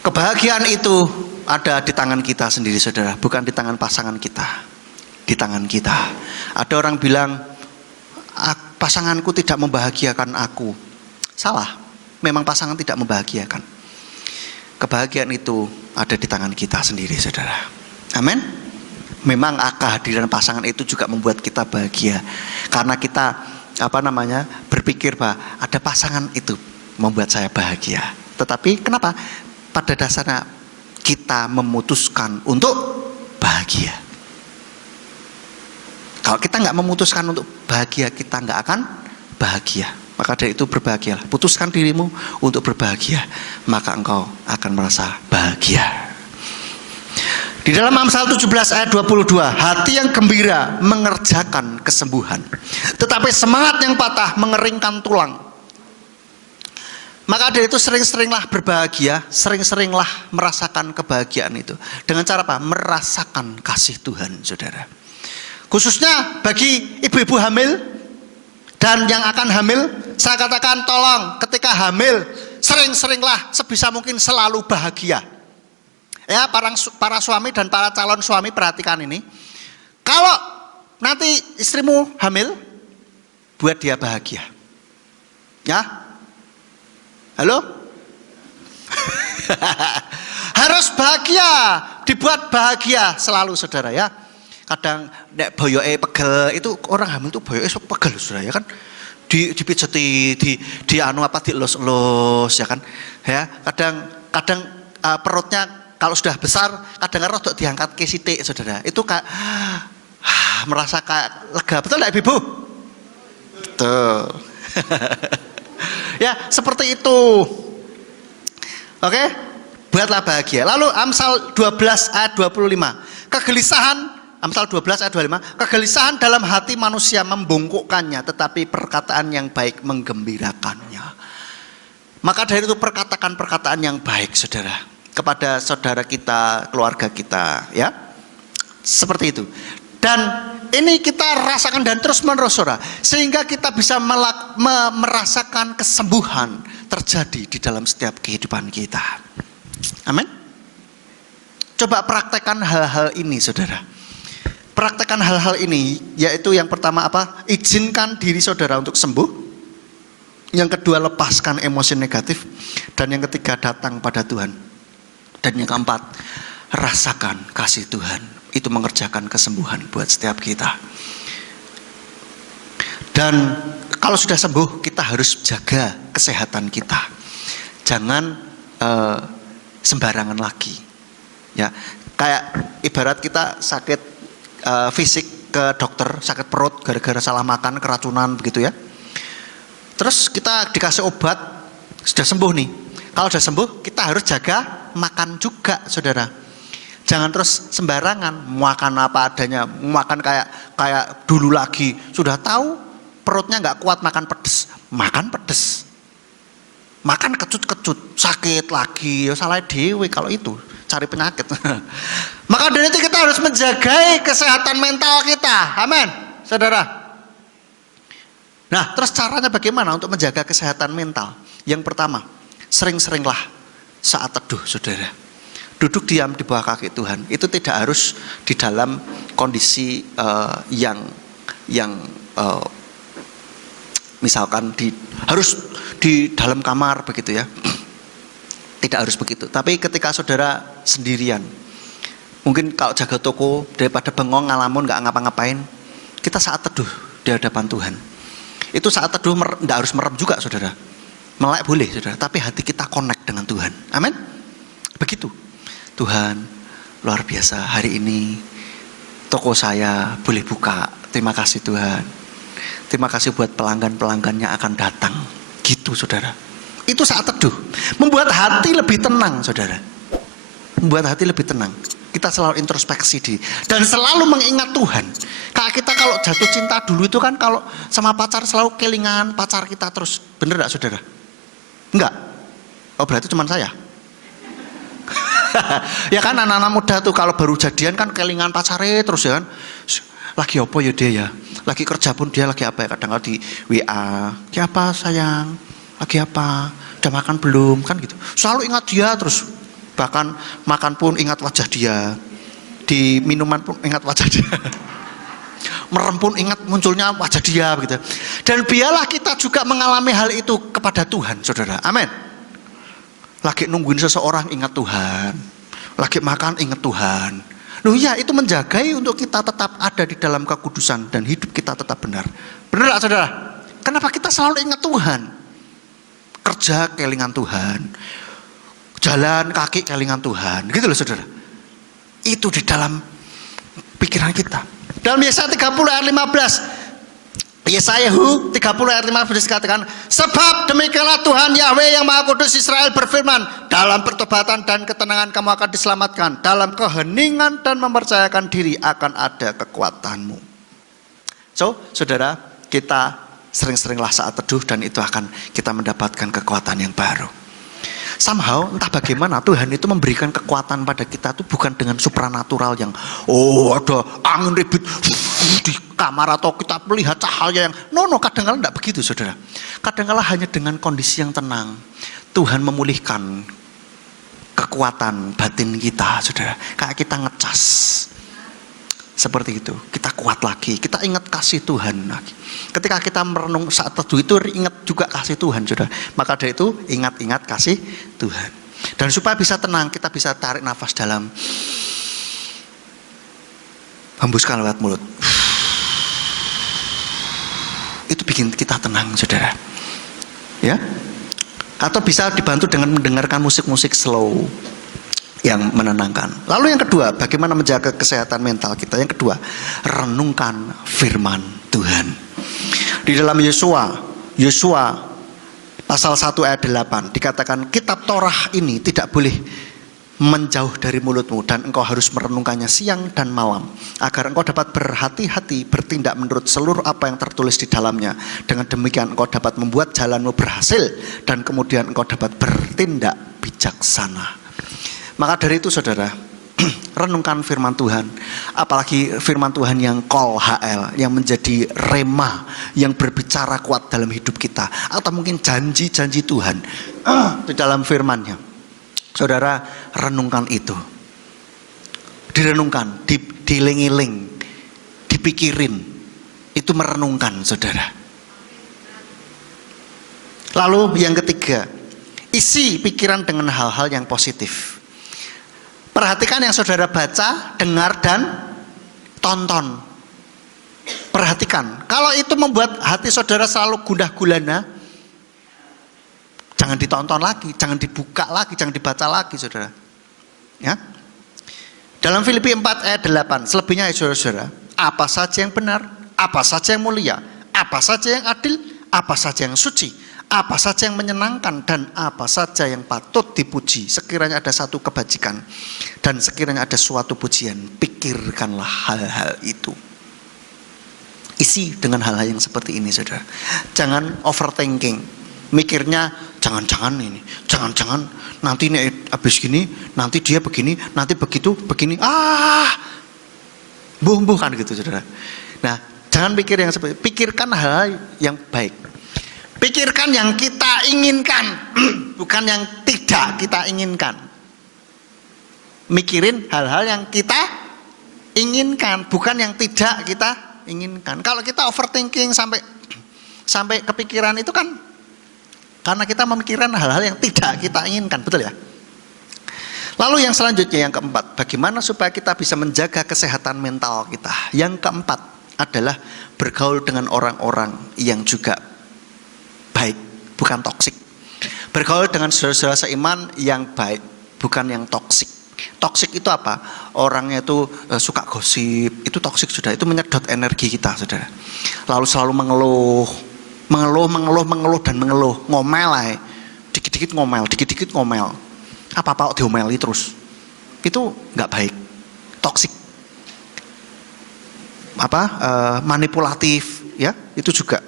Kebahagiaan itu ada di tangan kita sendiri saudara, bukan di tangan pasangan kita. Di tangan kita. Ada orang bilang pasanganku tidak membahagiakan aku. Salah, memang pasangan tidak membahagiakan. Kebahagiaan itu ada di tangan kita sendiri saudara. Amin. Memang kehadiran pasangan itu juga membuat kita bahagia, karena kita berpikir bahwa ada pasangan itu membuat saya bahagia. Tetapi kenapa? Pada dasarnya kita memutuskan untuk bahagia. Kalau kita nggak memutuskan untuk bahagia, kita nggak akan bahagia. Maka dari itu berbahagialah. Putuskan dirimu untuk berbahagia, maka engkau akan merasa bahagia. Di dalam Amsal 17 ayat 22, hati yang gembira mengerjakan kesembuhan, tetapi semangat yang patah mengeringkan tulang. Maka dari itu sering-seringlah berbahagia, sering-seringlah merasakan kebahagiaan itu. Dengan cara apa? Merasakan kasih Tuhan saudara. Khususnya bagi ibu-ibu hamil dan yang akan hamil, saya katakan tolong ketika hamil sering-seringlah sebisa mungkin selalu bahagia. Ya, para suami dan para calon suami perhatikan ini. Kalau nanti istrimu hamil, buat dia bahagia. Ya. Halo? Harus bahagia, dibuat bahagia selalu saudara ya. Kadang nek boyoke pegel, itu orang hamil itu boyoke sok pegel saudara ya kan. Dipijeti, di anu apa dielus-elus ya kan. Ya, kadang perutnya kalau sudah besar kadang rodok diangkat ke sithik saudara. Itu merasa kayak lega, betul enggak Ibu? Betul. Ya, seperti itu. Oke? Buatlah bahagia. Lalu Amsal 12 ayat 25. Kegelisahan Amsal 12 ayat 25, kegelisahan dalam hati manusia membungkukkannya, tetapi perkataan yang baik menggembirakannya. Maka dari itu perkataan yang baik, saudara, kepada saudara kita, keluarga kita, ya, seperti itu. Dan ini kita rasakan dan terus menerus, saudara, sehingga kita bisa merasakan kesembuhan terjadi di dalam setiap kehidupan kita. Amin. Coba praktekkan hal-hal ini, saudara. Praktekkan hal-hal ini, yaitu yang pertama apa? Izinkan diri saudara untuk sembuh. Yang kedua, lepaskan emosi negatif. Dan yang ketiga, datang pada Tuhan. Dan yang keempat, rasakan kasih Tuhan. Itu mengerjakan kesembuhan buat setiap kita. Dan kalau sudah sembuh, kita harus jaga kesehatan kita. Jangan sembarangan lagi. Ya, kayak ibarat kita sakit fisik ke dokter, sakit perut gara-gara salah makan, keracunan begitu ya. Terus kita dikasih obat, sudah sembuh nih. Kalau sudah sembuh, kita harus jaga makan juga, saudara. Jangan terus sembarangan makan apa adanya, makan kayak dulu lagi. Sudah tahu perutnya nggak kuat makan pedes, makan pedes. Makan kecut-kecut, sakit lagi, ya salah dewe kalau itu, cari penyakit. Maka dari itu kita harus menjaga kesehatan mental kita, amin, saudara. Nah, terus caranya bagaimana untuk menjaga kesehatan mental? Yang pertama, sering-seringlah saat teduh, saudara. Duduk diam di bawah kaki Tuhan, itu tidak harus di dalam kondisi yang misalkan harus di dalam kamar begitu ya. Tidak harus begitu. Tapi ketika saudara sendirian, mungkin kalau jaga toko daripada bengong ngalamun nggak ngapa-ngapain, kita saat teduh di hadapan Tuhan. Itu saat teduh tidak harus merem juga, saudara. Melek boleh, saudara. Tapi hati kita connect dengan Tuhan. Amin. Begitu. Tuhan, luar biasa, hari ini toko saya boleh buka. Terima kasih Tuhan. Terima kasih buat pelanggan-pelanggannya akan datang. Gitu, saudara. Itu saat teduh. Membuat hati lebih tenang, saudara. Membuat hati lebih tenang. Kita selalu introspeksi diri. Dan selalu mengingat Tuhan. Kayak kita kalau jatuh cinta dulu itu kan kalau sama pacar selalu kelingan pacar kita terus. Bener gak, saudara? Enggak? Oh, berarti cuma saya? Ya kan anak-anak muda tuh kalau baru jadian kan kelingan pacarnya terus ya kan. Lagi apa ya dia ya? Lagi kerja pun dia lagi apa ya? Kadang-kadang di WA, lagi apa sayang? Lagi apa? Udah makan belum? Kan gitu. Selalu ingat dia terus. Bahkan makan pun ingat wajah dia. Di minuman pun ingat wajah dia. Merem pun ingat munculnya wajah dia begitu. Dan biarlah kita juga mengalami hal itu kepada Tuhan, saudara. Amin. Lagi nungguin seseorang ingat Tuhan. Lagi makan ingat Tuhan. Loh ya, itu menjagai untuk kita tetap ada di dalam kekudusan dan hidup kita tetap benar. Benar gak, saudara? Kenapa kita selalu ingat Tuhan? Kerja kelingan Tuhan. Jalan kaki kelingan Tuhan. Gitu loh, saudara. Itu di dalam pikiran kita. Dalam Yesaya 30 ayat 15. Yesayahu 30 ayat 15 dikatakan, sebab demikianlah Tuhan Yahweh yang Maha Kudus Israel berfirman, dalam pertobatan dan ketenangan kamu akan diselamatkan, dalam keheningan dan mempercayakan diri akan ada kekuatanmu. So, saudara, kita sering-seringlah saat teduh dan itu akan kita mendapatkan kekuatan yang baru. Somehow, entah bagaimana Tuhan itu memberikan kekuatan pada kita itu bukan dengan supranatural yang ada angin ribut di kamar atau kita melihat cahaya yang kadang-kadang tidak begitu, saudara. Kadang-kadang hanya dengan kondisi yang tenang Tuhan memulihkan kekuatan batin kita, saudara. Kayak kita ngecas seperti itu, kita kuat lagi, kita ingat kasih Tuhan lagi. Ketika kita merenung saat teduh itu ingat juga kasih Tuhan, saudara. Maka dari itu ingat-ingat kasih Tuhan. Dan supaya bisa tenang, kita bisa tarik nafas dalam, hembuskan lewat mulut. Itu bikin kita tenang, saudara. Ya? Atau bisa dibantu dengan mendengarkan musik-musik slow yang menenangkan. Lalu yang kedua, bagaimana menjaga kesehatan mental kita? Yang kedua, renungkan firman Tuhan. Di dalam Yosua pasal 1 ayat 8 dikatakan kitab Torah ini tidak boleh menjauh dari mulutmu, dan engkau harus merenungkannya siang dan malam, agar engkau dapat berhati-hati bertindak menurut seluruh apa yang tertulis di dalamnya. Dengan demikian engkau dapat membuat jalanmu berhasil, dan kemudian engkau dapat bertindak bijaksana. Maka dari itu saudara, renungkan firman Tuhan, apalagi firman Tuhan yang kol HL, yang menjadi rema, yang berbicara kuat dalam hidup kita, atau mungkin janji-janji Tuhan di dalam firman-Nya. Saudara, renungkan itu, direnungkan, diling-iling, dipikirin, itu merenungkan saudara. Lalu yang ketiga, isi pikiran dengan hal-hal yang positif. Perhatikan yang saudara baca, dengar, dan tonton. Perhatikan, kalau itu membuat hati saudara selalu gundah gulana, jangan ditonton lagi, jangan dibuka lagi, jangan dibaca lagi saudara. Ya. Dalam Filipi 4 ayat 8, selebihnya ya saudara, apa saja yang benar, apa saja yang mulia, apa saja yang adil, apa saja yang suci, apa saja yang menyenangkan, dan apa saja yang patut dipuji, sekiranya ada satu kebajikan dan sekiranya ada suatu pujian, pikirkanlah hal-hal itu. Isi dengan hal-hal yang seperti ini saudara. Jangan overthinking, mikirnya jangan-jangan ini, jangan-jangan nanti habis gini, nanti dia begini, nanti begitu, begini, buh kan gitu saudara. Nah, jangan pikir yang seperti, pikirkan hal yang baik, pikirkan yang kita inginkan, bukan yang tidak kita inginkan. Mikirin hal-hal yang kita inginkan, bukan yang tidak kita inginkan. Kalau kita overthinking sampai kepikiran itu kan karena kita memikirkan hal-hal yang tidak kita inginkan, betul ya? Lalu yang selanjutnya, yang keempat, bagaimana supaya kita bisa menjaga kesehatan mental kita? Yang keempat adalah bergaul dengan orang-orang yang juga baik, bukan toksik. Bergaul dengan saudara-saudara seiman yang baik, bukan yang toksik. Toksik itu apa? Orangnya itu suka gosip, itu toksik sudah, itu menyedot energi kita saudara. Lalu selalu mengeluh dan mengeluh, ngomel aja, dikit-dikit ngomel, apa-apa diomeli terus, itu nggak baik, toksik, manipulatif, ya, itu juga.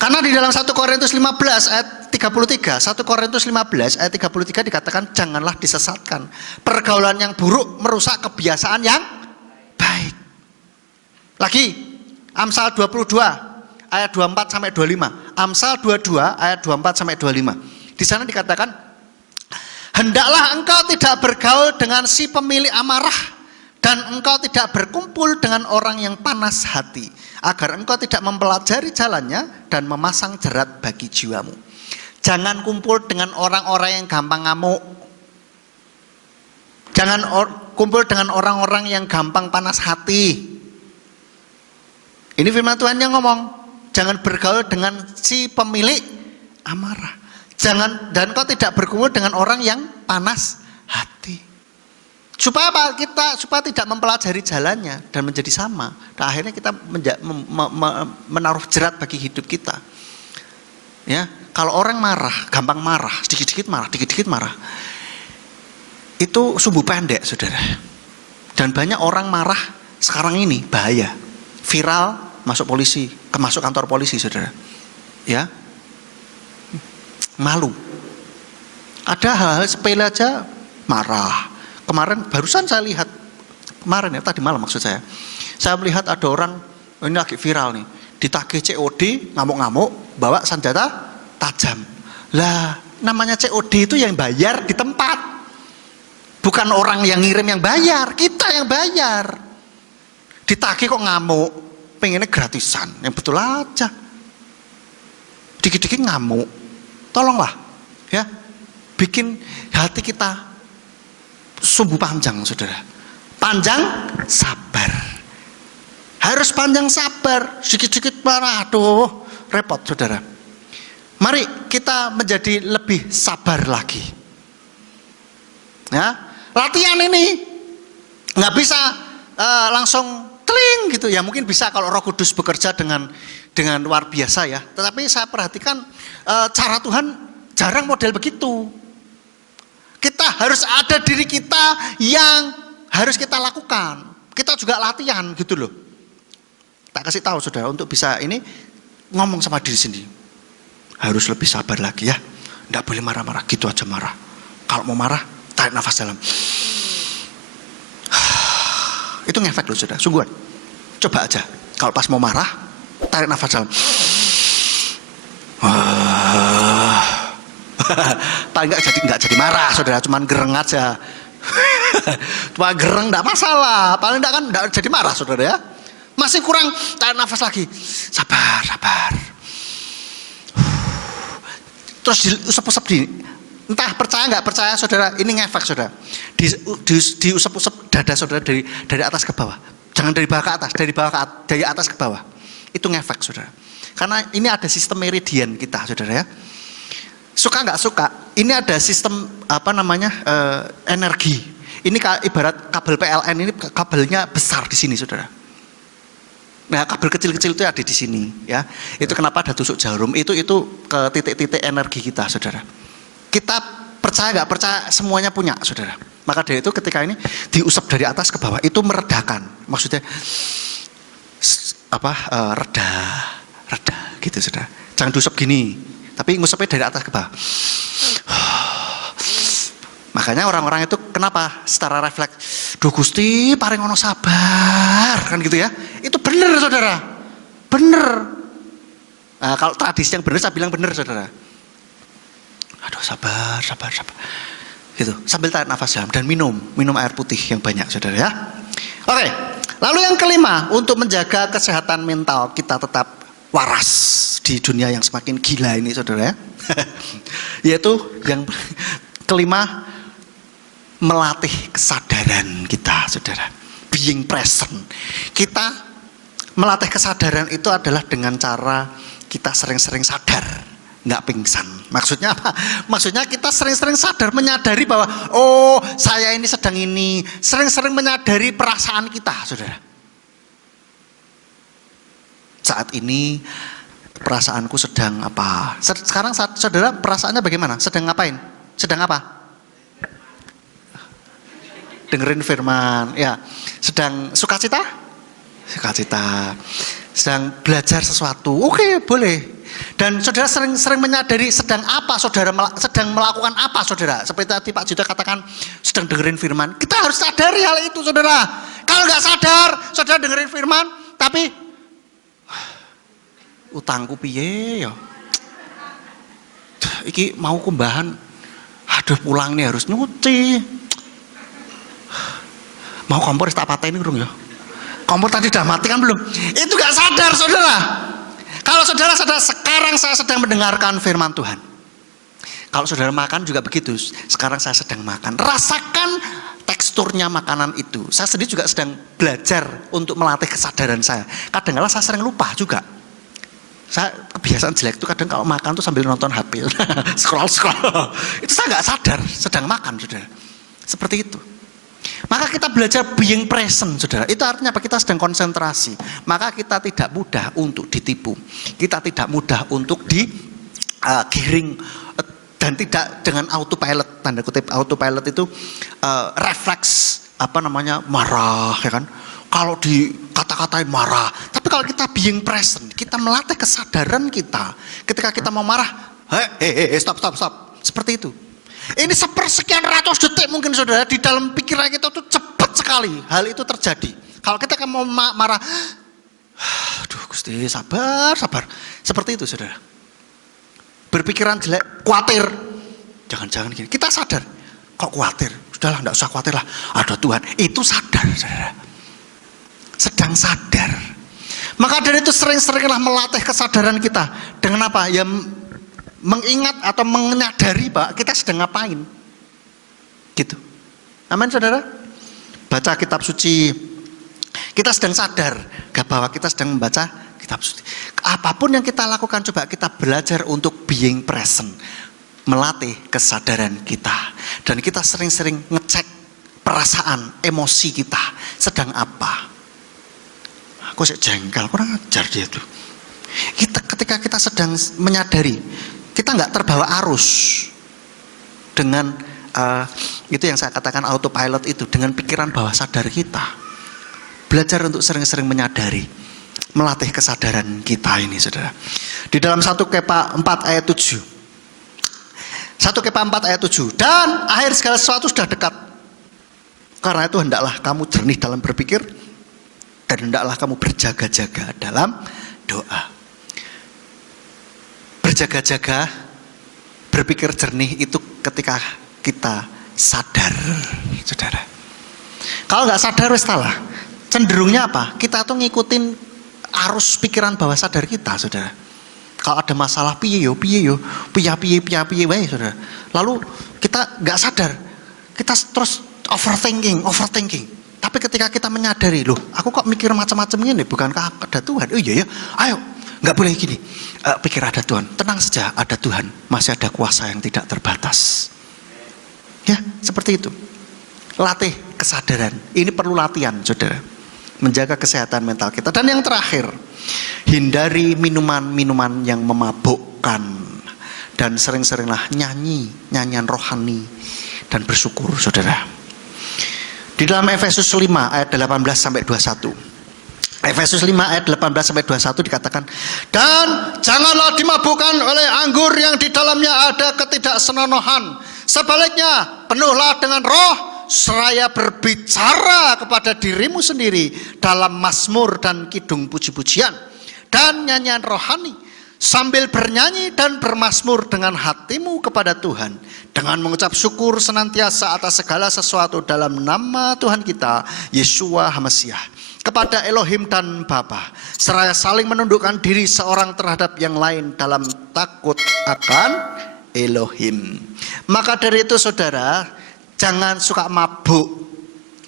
Karena di dalam 1 Korintus 15 ayat 33, 1 Korintus 15 ayat 33 dikatakan janganlah disesatkan, pergaulan yang buruk merusak kebiasaan yang baik. Lagi, Amsal 22 ayat 24 sampai 25. Amsal 22 ayat 24 sampai 25. Di sana dikatakan, hendaklah engkau tidak bergaul dengan si pemilik amarah, dan engkau tidak berkumpul dengan orang yang panas hati, agar engkau tidak mempelajari jalannya dan memasang jerat bagi jiwamu. Jangan kumpul dengan orang-orang yang gampang ngamuk. Jangan kumpul dengan orang-orang yang gampang panas hati. Ini firman Tuhan yang ngomong. Jangan bergaul dengan si pemilik amarah. Dan kau tidak berkumpul dengan orang yang panas hati. Supaya apa? Supaya tidak mempelajari jalannya dan menjadi sama. Dan akhirnya kita menaruh jerat bagi hidup kita. Ya, kalau orang marah, gampang marah, sedikit-sedikit marah, itu sumbu pendek, saudara. Dan banyak orang marah sekarang ini bahaya, viral. Masuk polisi, masuk kantor polisi saudara, ya, malu. Ada hal-hal sepele aja marah. Kemarin barusan saya lihat, kemarin ya, tadi malam maksud saya melihat ada orang, ini lagi viral nih, ditagih COD, ngamuk-ngamuk, bawa senjata tajam. Lah, namanya COD itu yang bayar di tempat, bukan orang yang ngirim yang bayar, kita yang bayar. Ditagih kok ngamuk, pengennya gratisan, yang betul aja. Dikit-dikit ngamuk, tolonglah, ya, bikin hati kita sumbu panjang, saudara. Panjang sabar, harus panjang sabar. Sedikit-sedikit marah, aduh, repot, saudara. Mari kita menjadi lebih sabar lagi. Ya, latihan ini nggak bisa langsung teling gitu ya, mungkin bisa kalau Roh Kudus bekerja dengan luar biasa ya. Tetapi saya perhatikan cara Tuhan jarang model begitu. Kita harus ada diri kita yang harus kita lakukan. Kita juga latihan gitu loh. Tak kasih tahu saudara, untuk bisa ini ngomong sama diri sendiri. Harus lebih sabar lagi ya. Tidak boleh marah-marah, gitu aja marah. Kalau mau marah, tarik nafas dalam. Itu ngefek loh saudara, sungguhan. Coba aja, kalau pas mau marah, tarik nafas dalam. Paling nggak jadi marah saudara, cuman gereng aja. Cuma gereng nggak masalah, paling nggak jadi marah saudara ya. Masih kurang, tarik nafas lagi. Sabar, sabar. Terus diusap-usap di, entah percaya nggak percaya saudara, ini ngefek saudara. Diusap-usap dada saudara dari atas ke bawah. Jangan dari bawah ke atas, dari bawah ke atas, dari atas ke bawah. Itu ngefek saudara. Karena ini ada sistem meridian kita saudara ya. Suka nggak suka, ini ada sistem energi. Ini ibarat kabel PLN, ini kabelnya besar di sini saudara. Nah, kabel kecil-kecil itu ada di sini ya. Itu kenapa ada tusuk jarum, itu ke titik-titik energi kita saudara. Kita percaya nggak percaya, semuanya punya saudara. Maka dari itu ketika ini diusap dari atas ke bawah, itu meredakan. Maksudnya reda gitu saudara. Jangan diusap gini, tapi ngusapnya dari atas ke bawah. Makanya orang-orang itu kenapa secara refleks, duh Gusti paring ono sabar, kan gitu ya. Itu benar saudara, benar. Nah, kalau tradisi yang benar saya bilang benar saudara. Aduh sabar gitu, sambil tarik nafas dalam dan minum air putih yang banyak saudara ya. Oke, lalu yang kelima, untuk menjaga kesehatan mental kita tetap waras di dunia yang semakin gila ini saudara ya. Yaitu yang kelima, melatih kesadaran kita saudara, being present. Kita melatih kesadaran itu adalah dengan cara kita sering-sering sadar, nggak pingsan. Maksudnya apa? Maksudnya kita sering-sering sadar, menyadari bahwa oh saya ini sedang ini, sering-sering menyadari perasaan kita saudara. Saat ini perasaanku sedang apa? Sekarang saudara perasaannya bagaimana? Sedang ngapain? Sedang apa? Dengerin firman, ya. Sedang sukacita? Sukacita. Sedang belajar sesuatu, oke, boleh. Dan saudara sering menyadari sedang apa saudara, sedang melakukan apa saudara. Seperti tadi Pak Juta katakan, sedang dengerin firman. Kita harus sadari hal itu saudara. Kalau nggak sadar, saudara dengerin firman, tapi utangku piye ya? Iki mau kumbahan, aduh pulang nih harus nyuci. Mau kompor tak patah ini kurang ya. Kompor tadi udah mati kan belum? Itu gak sadar saudara. Kalau saudara sadar, sekarang saya sedang mendengarkan firman Tuhan. Kalau saudara makan juga begitu. Sekarang saya sedang makan. Rasakan teksturnya makanan itu. Saya sendiri juga sedang belajar untuk melatih kesadaran saya. Kadang-kadang saya sering lupa juga. Saya kebiasaan jelek itu kadang kalau makan tuh sambil nonton HP. Scroll. Itu saya gak sadar sedang makan saudara. Seperti itu. Maka kita belajar being present saudara. Itu artinya apa? Kita sedang konsentrasi. Maka kita tidak mudah untuk ditipu. Kita tidak mudah untuk digiring dan tidak dengan autopilot. Tanda kutip autopilot itu refleks marah ya kan. Kalau dikata-katain marah. Tapi kalau kita being present, kita melatih kesadaran kita. Ketika kita mau marah, stop. Seperti itu. Ini sepersekian ratus detik mungkin saudara, di dalam pikiran kita itu cepat sekali hal itu terjadi. Kalau kita mau marah, aduh Gusti sabar. Seperti itu saudara. Berpikiran jelek, khawatir. Jangan-jangan gini. Kita sadar, kok khawatir? Sudahlah, enggak usah khawatir lah. Ada Tuhan. Itu sadar saudara. Sedang sadar. Maka dari itu sering-seringlah melatih kesadaran kita. Dengan apa? Ya mengingat atau menyadari bahwa kita sedang ngapain gitu. Amin saudara. Baca kitab suci, kita sedang sadar bahwa kita sedang membaca kitab suci. Apapun yang kita lakukan, coba kita belajar untuk being present, melatih kesadaran kita. Dan kita sering-sering ngecek perasaan, emosi kita sedang apa. Aku sih jengkel, kurang ajar dia tuh. Ketika kita sedang menyadari, kita nggak terbawa arus dengan Itu yang saya katakan autopilot itu, dengan pikiran bawah sadar kita. Belajar untuk sering-sering menyadari, melatih kesadaran kita ini, saudara. Di dalam 1 Kepa 4 ayat 7. 1 Kepa 4 ayat 7. Dan akhir segala sesuatu sudah dekat. Karena itu hendaklah kamu jernih dalam berpikir, dan hendaklah kamu berjaga-jaga dalam doa. Berjaga-jaga, berpikir jernih itu ketika kita sadar, saudara. Kalau nggak sadar wis salah. Cenderungnya apa? Kita tuh ngikutin arus pikiran bawah sadar kita, saudara. Kalau ada masalah piye yo, piye wae, saudara. Lalu kita nggak sadar, kita terus overthinking. Tapi ketika kita menyadari, loh, aku kok mikir macam-macam ini, bukankah ada Tuhan? Oh iya ya, ayo, nggak boleh gini. Pikir ada Tuhan, tenang saja, ada Tuhan, masih ada kuasa yang tidak terbatas. Ya, seperti itu. Latih kesadaran. Ini perlu latihan, saudara. Menjaga kesehatan mental kita. Dan yang terakhir, hindari minuman-minuman yang memabukkan. Dan sering-seringlah nyanyian rohani dan bersyukur, saudara. Di dalam Efesus 5 ayat 18 sampai 21. Efesus 5 ayat 18 sampai 21 dikatakan, dan janganlah dimabukkan oleh anggur yang di dalamnya ada ketidaksenonohan. Sebaliknya, penuhlah dengan roh, seraya berbicara kepada dirimu sendiri dalam mazmur dan kidung puji-pujian dan nyanyian rohani, sambil bernyanyi dan bermazmur dengan hatimu kepada Tuhan, dengan mengucap syukur senantiasa atas segala sesuatu dalam nama Tuhan kita Yeshua HaMasiah, kepada Elohim dan Bapa, seraya saling menundukkan diri seorang terhadap yang lain dalam takut akan Elohim. Maka dari itu, saudara, jangan suka mabuk.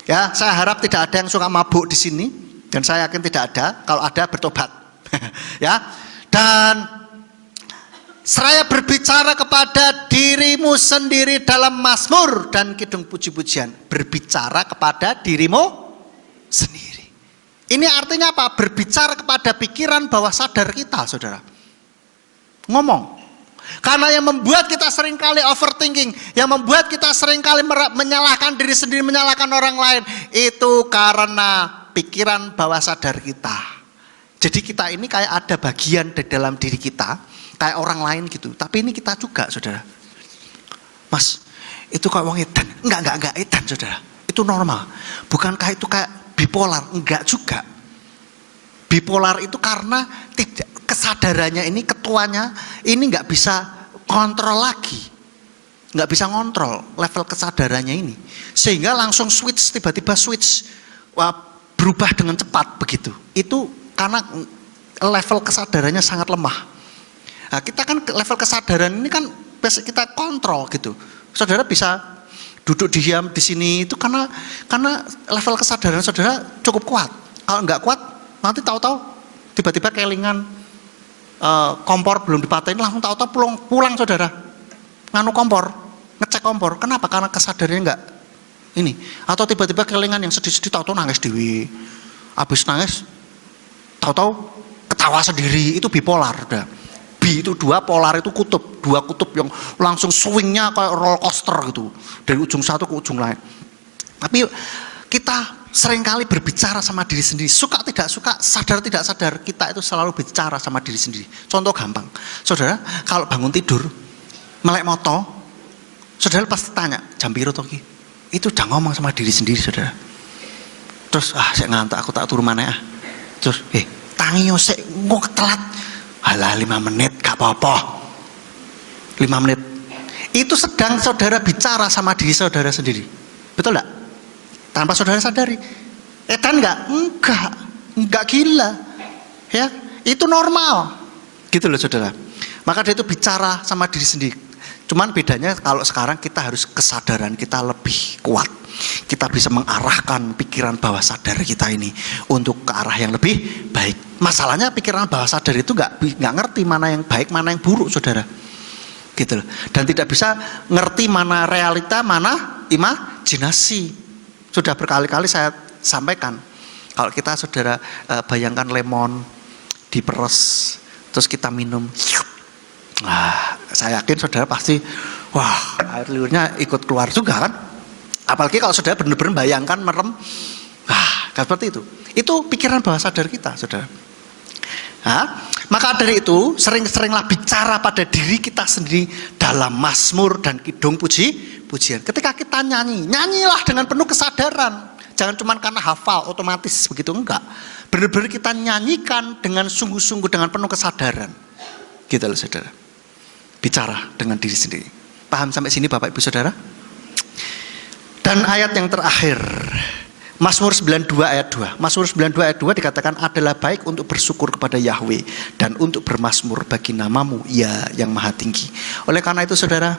Ya, saya harap tidak ada yang suka mabuk di sini, dan saya yakin tidak ada. Kalau ada, bertobat. Ya, dan seraya berbicara kepada dirimu sendiri dalam mazmur dan kidung puji-pujian. Berbicara kepada dirimu sendiri. Ini artinya apa? Berbicara kepada pikiran bawah sadar kita, saudara. Ngomong. Karena yang membuat kita seringkali overthinking, yang membuat kita seringkali menyalahkan diri sendiri, menyalahkan orang lain, itu karena pikiran bawah sadar kita. Jadi kita ini kayak ada bagian di dalam diri kita, kayak orang lain gitu. Tapi ini kita juga, saudara. Mas, itu kayak wong edan. Enggak edan, saudara. Itu normal. Bukankah itu kayak bipolar? Enggak juga. Bipolar itu karena tidak, kesadarannya ini, ketuanya ini nggak bisa kontrol lagi, nggak bisa ngontrol level kesadarannya ini, sehingga langsung switch, tiba-tiba switch, berubah dengan cepat begitu. Itu karena level kesadarannya sangat lemah. Nah, kita kan level kesadaran ini kan kita kontrol gitu. Saudara bisa duduk diam di sini itu karena level kesadaran saudara cukup kuat. Kalau nggak kuat, nanti tahu-tahu tiba-tiba kelingan, kompor belum dipatain, langsung tahu-tahu pulang saudara, nganu kompor, ngecek kompor. Kenapa? Karena kesadarannya enggak ini. Atau tiba-tiba kelingan yang sedih-sedih, tahu-tahu nangis dewi. Habis nangis, tahu-tahu ketawa sendiri. Itu bipolar. Udah. B itu dua, polar itu kutub. Dua kutub yang langsung swingnya kayak roller coaster gitu, dari ujung satu ke ujung lain. Tapi kita seringkali berbicara sama diri sendiri, suka tidak suka, sadar tidak sadar, kita itu selalu bicara sama diri sendiri. Contoh gampang, saudara kalau bangun tidur, melek moto, saudara pasti tanya, jam piro toh ki? Itu udah ngomong sama diri sendiri, saudara. Terus, saya ngantuk, aku tak turu mana ya? Terus, tangi yo sik, kok telat. Halah 5 menit, gak apa-apa. 5 menit. Itu sedang saudara bicara sama diri saudara sendiri. Betul enggak? Tanpa saudara sadari. Edan enggak? Enggak gila. Ya, itu normal. Gitu loh, saudara. Maka dia itu bicara sama diri sendiri. Cuman bedanya kalau sekarang kita harus kesadaran kita lebih kuat. Kita bisa mengarahkan pikiran bawah sadar kita ini untuk ke arah yang lebih baik. Masalahnya pikiran bawah sadar itu enggak ngerti mana yang baik, mana yang buruk, saudara. Gitu loh. Dan tidak bisa ngerti mana realita, mana imajinasi. Sudah berkali-kali saya sampaikan, kalau kita saudara bayangkan lemon diperes, terus kita minum, saya yakin saudara pasti, wah, air liurnya ikut keluar juga kan? Apalagi kalau saudara benar-benar bayangkan merem, seperti itu. Itu pikiran bawah sadar kita, saudara. Maka dari itu sering-seringlah bicara pada diri kita sendiri dalam mazmur dan kidung pujian. Ketika kita nyanyi, nyanyilah dengan penuh kesadaran. Jangan cuma karena hafal otomatis begitu, enggak. Benar-benar kita nyanyikan dengan sungguh-sungguh dengan penuh kesadaran. Gitu loh saudara. Bicara dengan diri sendiri. Paham sampai sini Bapak Ibu Saudara? Dan ayat yang terakhir, Mazmur 92 ayat 2. Mazmur 92 ayat 2 dikatakan adalah baik untuk bersyukur kepada Yahweh dan untuk bermazmur bagi namamu ya yang maha tinggi. Oleh karena itu saudara,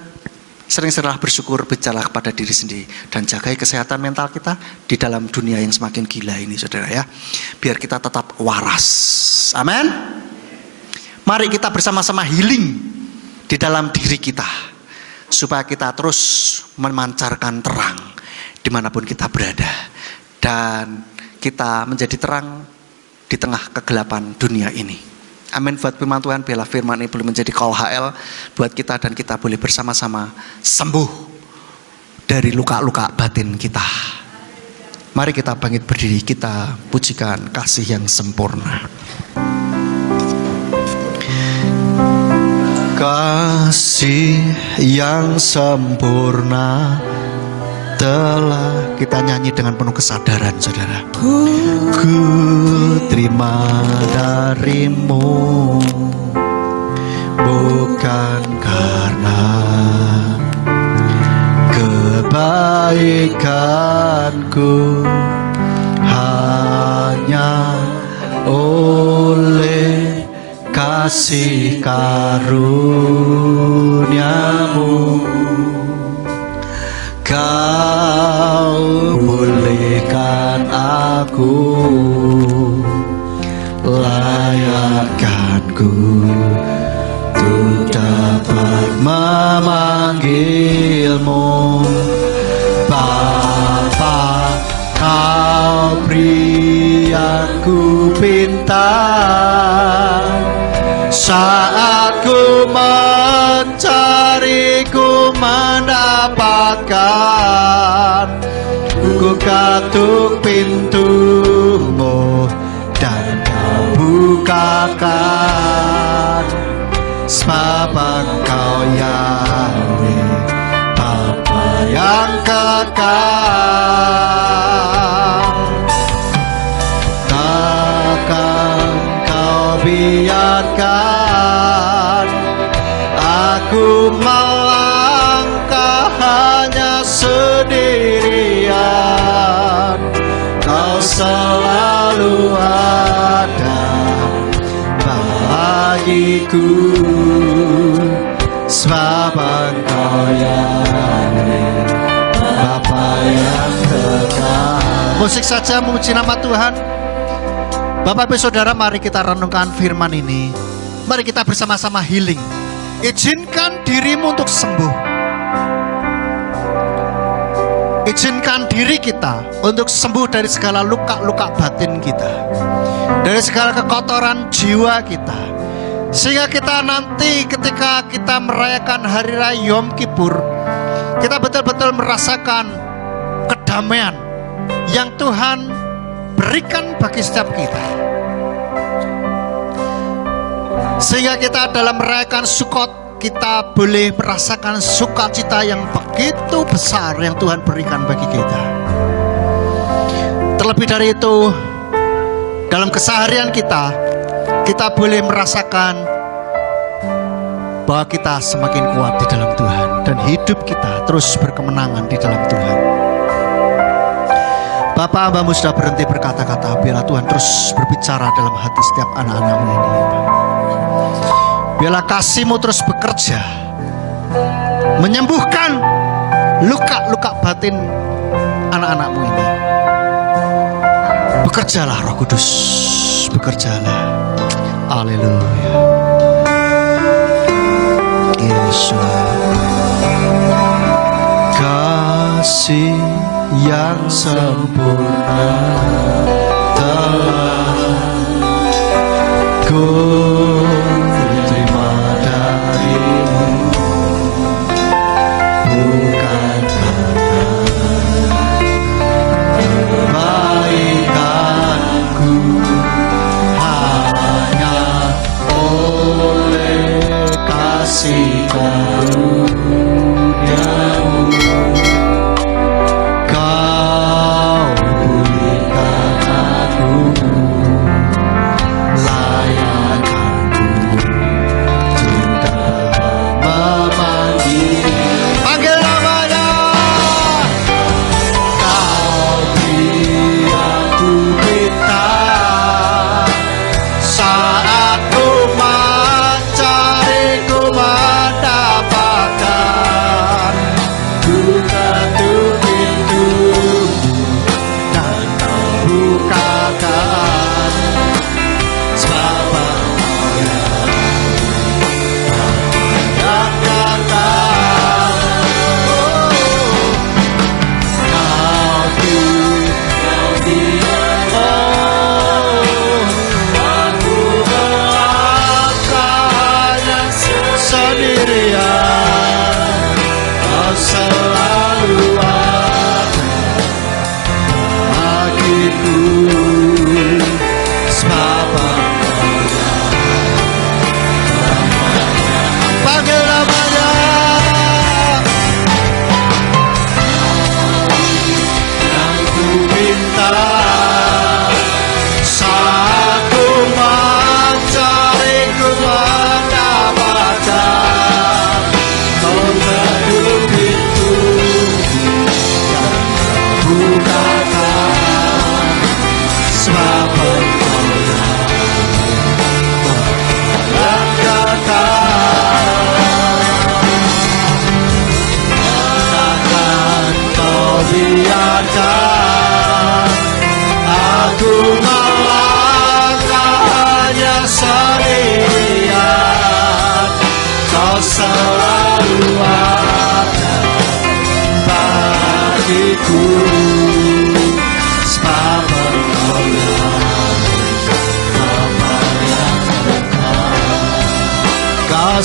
sering-seringlah bersyukur, bicara kepada diri sendiri dan jagai kesehatan mental kita di dalam dunia yang semakin gila ini saudara ya. Biar kita tetap waras. Amin. Mari kita bersama-sama healing di dalam diri kita supaya kita terus memancarkan terang dimanapun kita berada. Dan kita menjadi terang di tengah kegelapan dunia ini. Amin buat firman Tuhan, biarlah firman ini boleh menjadi call HL buat kita dan kita boleh bersama-sama sembuh dari luka-luka batin kita. Mari kita bangkit berdiri, kita pujikan kasih yang sempurna. Kasih yang sempurna telah kita nyanyi dengan penuh kesadaran saudara. Ku terima darimu bukan karena kebaikanku, hanya oleh kasih karuniamu Kau bolehkan aku, layakkanku untuk dapat memanggilmu Bapa. Kau beri aku bintang saat ku mencari, ku mendapatkan. Ku ketuk pintumu dan kau bukakan. Sebab Engkau Yahweh, Bapa yang kekal. Takkan kau biarkan aku melangkah hanya sendirian. Kau selalu ada bagiku, sebab Engkau Yahweh, Bapa yang kekal. Musik saja memuji nama Tuhan. Bapak Ibu Saudara, mari kita renungkan firman ini. Mari kita bersama-sama healing. Izinkan dirimu untuk sembuh. Izinkan diri kita untuk sembuh dari segala luka-luka batin kita, dari segala kekotoran jiwa kita, sehingga kita nanti ketika kita merayakan hari raya Yom Kippur, kita betul-betul merasakan kedamaian yang Tuhan berikan bagi setiap kita. Sehingga kita dalam merayakan Sukot, kita boleh merasakan sukacita yang begitu besar yang Tuhan berikan bagi kita. Terlebih dari itu, dalam keseharian kita boleh merasakan bahwa kita semakin kuat di dalam Tuhan dan hidup kita terus berkemenangan di dalam Tuhan. Bapak, hambamu sudah berhenti berkata-kata, biarlah Tuhan terus berbicara dalam hati setiap anak-anakmu ini. Biarlah kasih-Mu terus bekerja, menyembuhkan luka-luka batin anak-anakmu ini. Bekerjalah Roh Kudus, bekerjalah. Haleluya. Yesus. Kasih yang sempurna telah ku terima darimu, bukan karena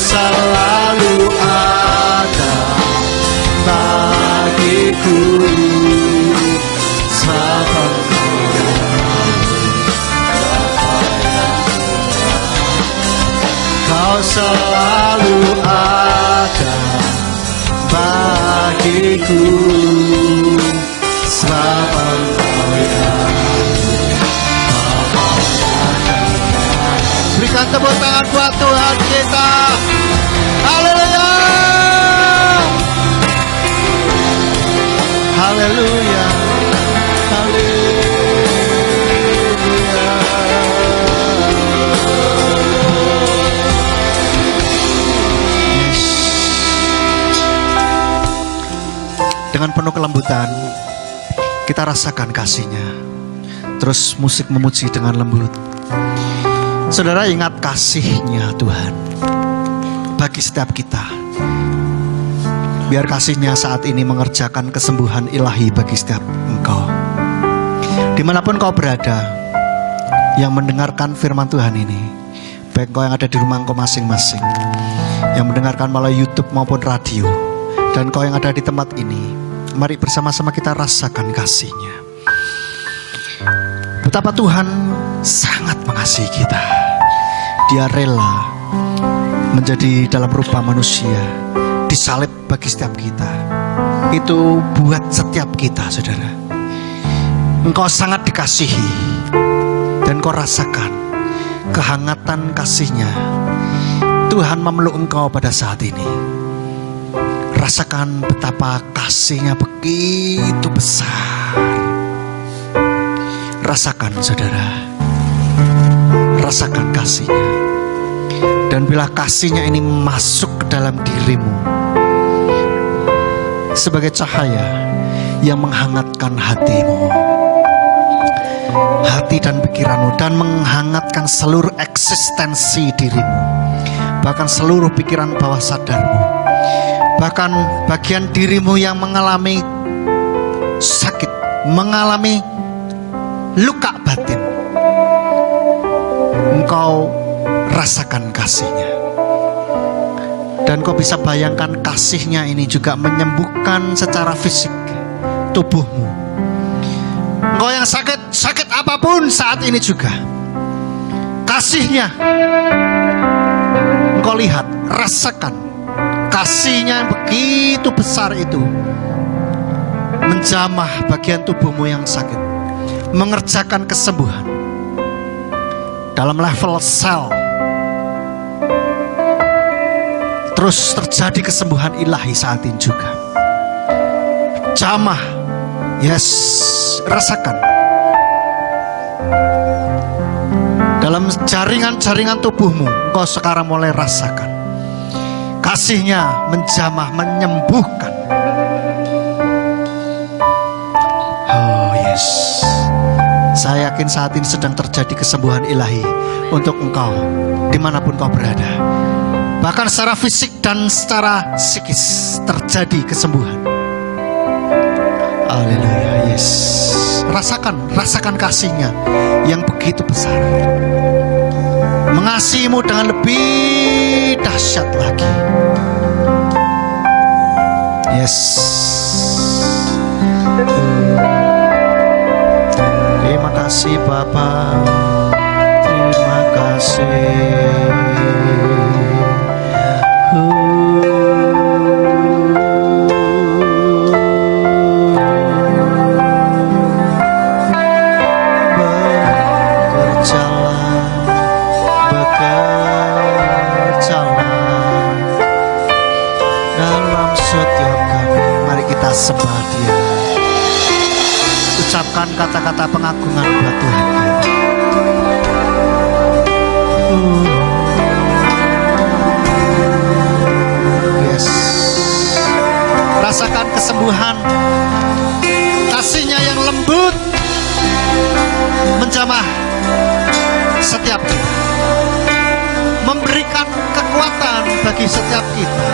selalu ada bagiku. Sebab Kau selalu ada bagiku. Sebab Engkau berikan tepuk tangan buat Tuhan kita. Haleluya. Haleluya. Dengan penuh kelembutan kita rasakan kasih-Nya. Terus musik memuji dengan lembut. Saudara ingat kasih-Nya Tuhan bagi setiap kita. Biar kasih-Nya saat ini mengerjakan kesembuhan ilahi bagi setiap engkau. Dimanapun kau berada yang mendengarkan firman Tuhan ini, baik kau yang ada di rumah engkau masing-masing, yang mendengarkan melalui YouTube maupun radio, dan kau yang ada di tempat ini, mari bersama-sama kita rasakan kasih-Nya. Betapa Tuhan sangat mengasihi kita. Dia rela menjadi dalam rupa manusia, disalib bagi setiap kita. Itu buat setiap kita, saudara. Engkau sangat dikasihi, dan kau rasakan kehangatan kasih-Nya. Tuhan memeluk engkau pada saat ini. Rasakan betapa kasih-Nya begitu besar. Rasakan, saudara. Rasakan kasih-Nya. Dan bila kasih-Nya ini masuk ke dalam dirimu sebagai cahaya yang menghangatkan hatimu, hati dan pikiranmu, dan menghangatkan seluruh eksistensi dirimu, bahkan seluruh pikiran bawah sadarmu, bahkan bagian dirimu yang mengalami sakit, mengalami luka batin, engkau rasakan kasih-Nya. Dan kau bisa bayangkan kasih-Nya ini juga menyembuhkan secara fisik tubuhmu. Engkau yang sakit apapun saat ini juga, kasih-Nya engkau lihat, rasakan kasih-Nya yang begitu besar itu menjamah bagian tubuhmu yang sakit, mengerjakan kesembuhan dalam level sel. Terus terjadi kesembuhan ilahi saat ini juga. Jamah, yes, rasakan. Dalam jaringan-jaringan tubuhmu, engkau sekarang mulai rasakan kasih-Nya menjamah, menyembuhkan. Oh yes, saya yakin saat ini sedang terjadi kesembuhan ilahi untuk engkau dimanapun kau berada. Bahkan secara fisik dan secara psikis terjadi kesembuhan. Haleluya, yes. Rasakan kasih-Nya yang begitu besar. Mengasihimu dengan lebih dahsyat lagi. Yes. Terima kasih Bapa. Terima kasih. Sembah Dia. Ucapkan kata-kata pengagungan buat Tuhan kita. Yes. Rasakan kesembuhan, kasih-Nya yang lembut menjamah setiap kita, memberikan kekuatan bagi setiap kita.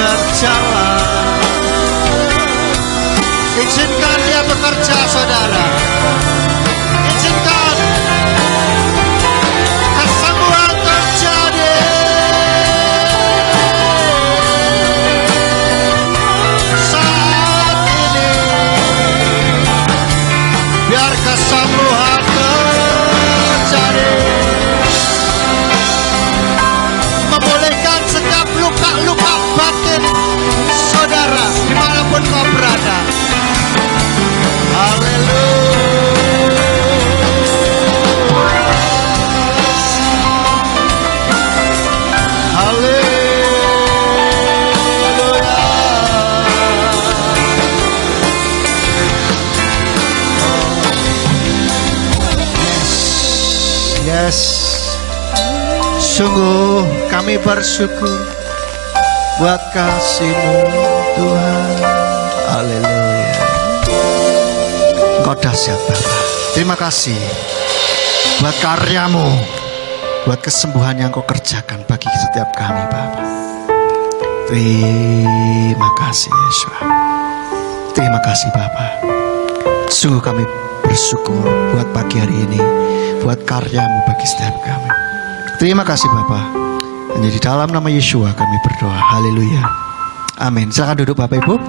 berjalan. Izinkan dia bekerja, saudara. Izinkan kesembuhan terjadi. Saat ini biar kesembuhan terjadi. Memulihkan setiap luka-luka batin saudara dimanapun kau berada. Yes, sungguh kami bersyukur buat kasih-Mu Tuhan. Haleluya. Engkau dahsyat Bapa. Terima kasih buat karya-Mu, buat kesembuhan yang Kau kerjakan bagi setiap kami Bapa. Terima kasih Yesus. Terima kasih Bapa. Sungguh kami bersyukur buat pagi hari ini, buat karya-Mu bagi setiap kami. Terima kasih Bapa. Hanya di dalam nama Yesua kami berdoa. Haleluya. Amin. Silakan duduk Bapak Ibu.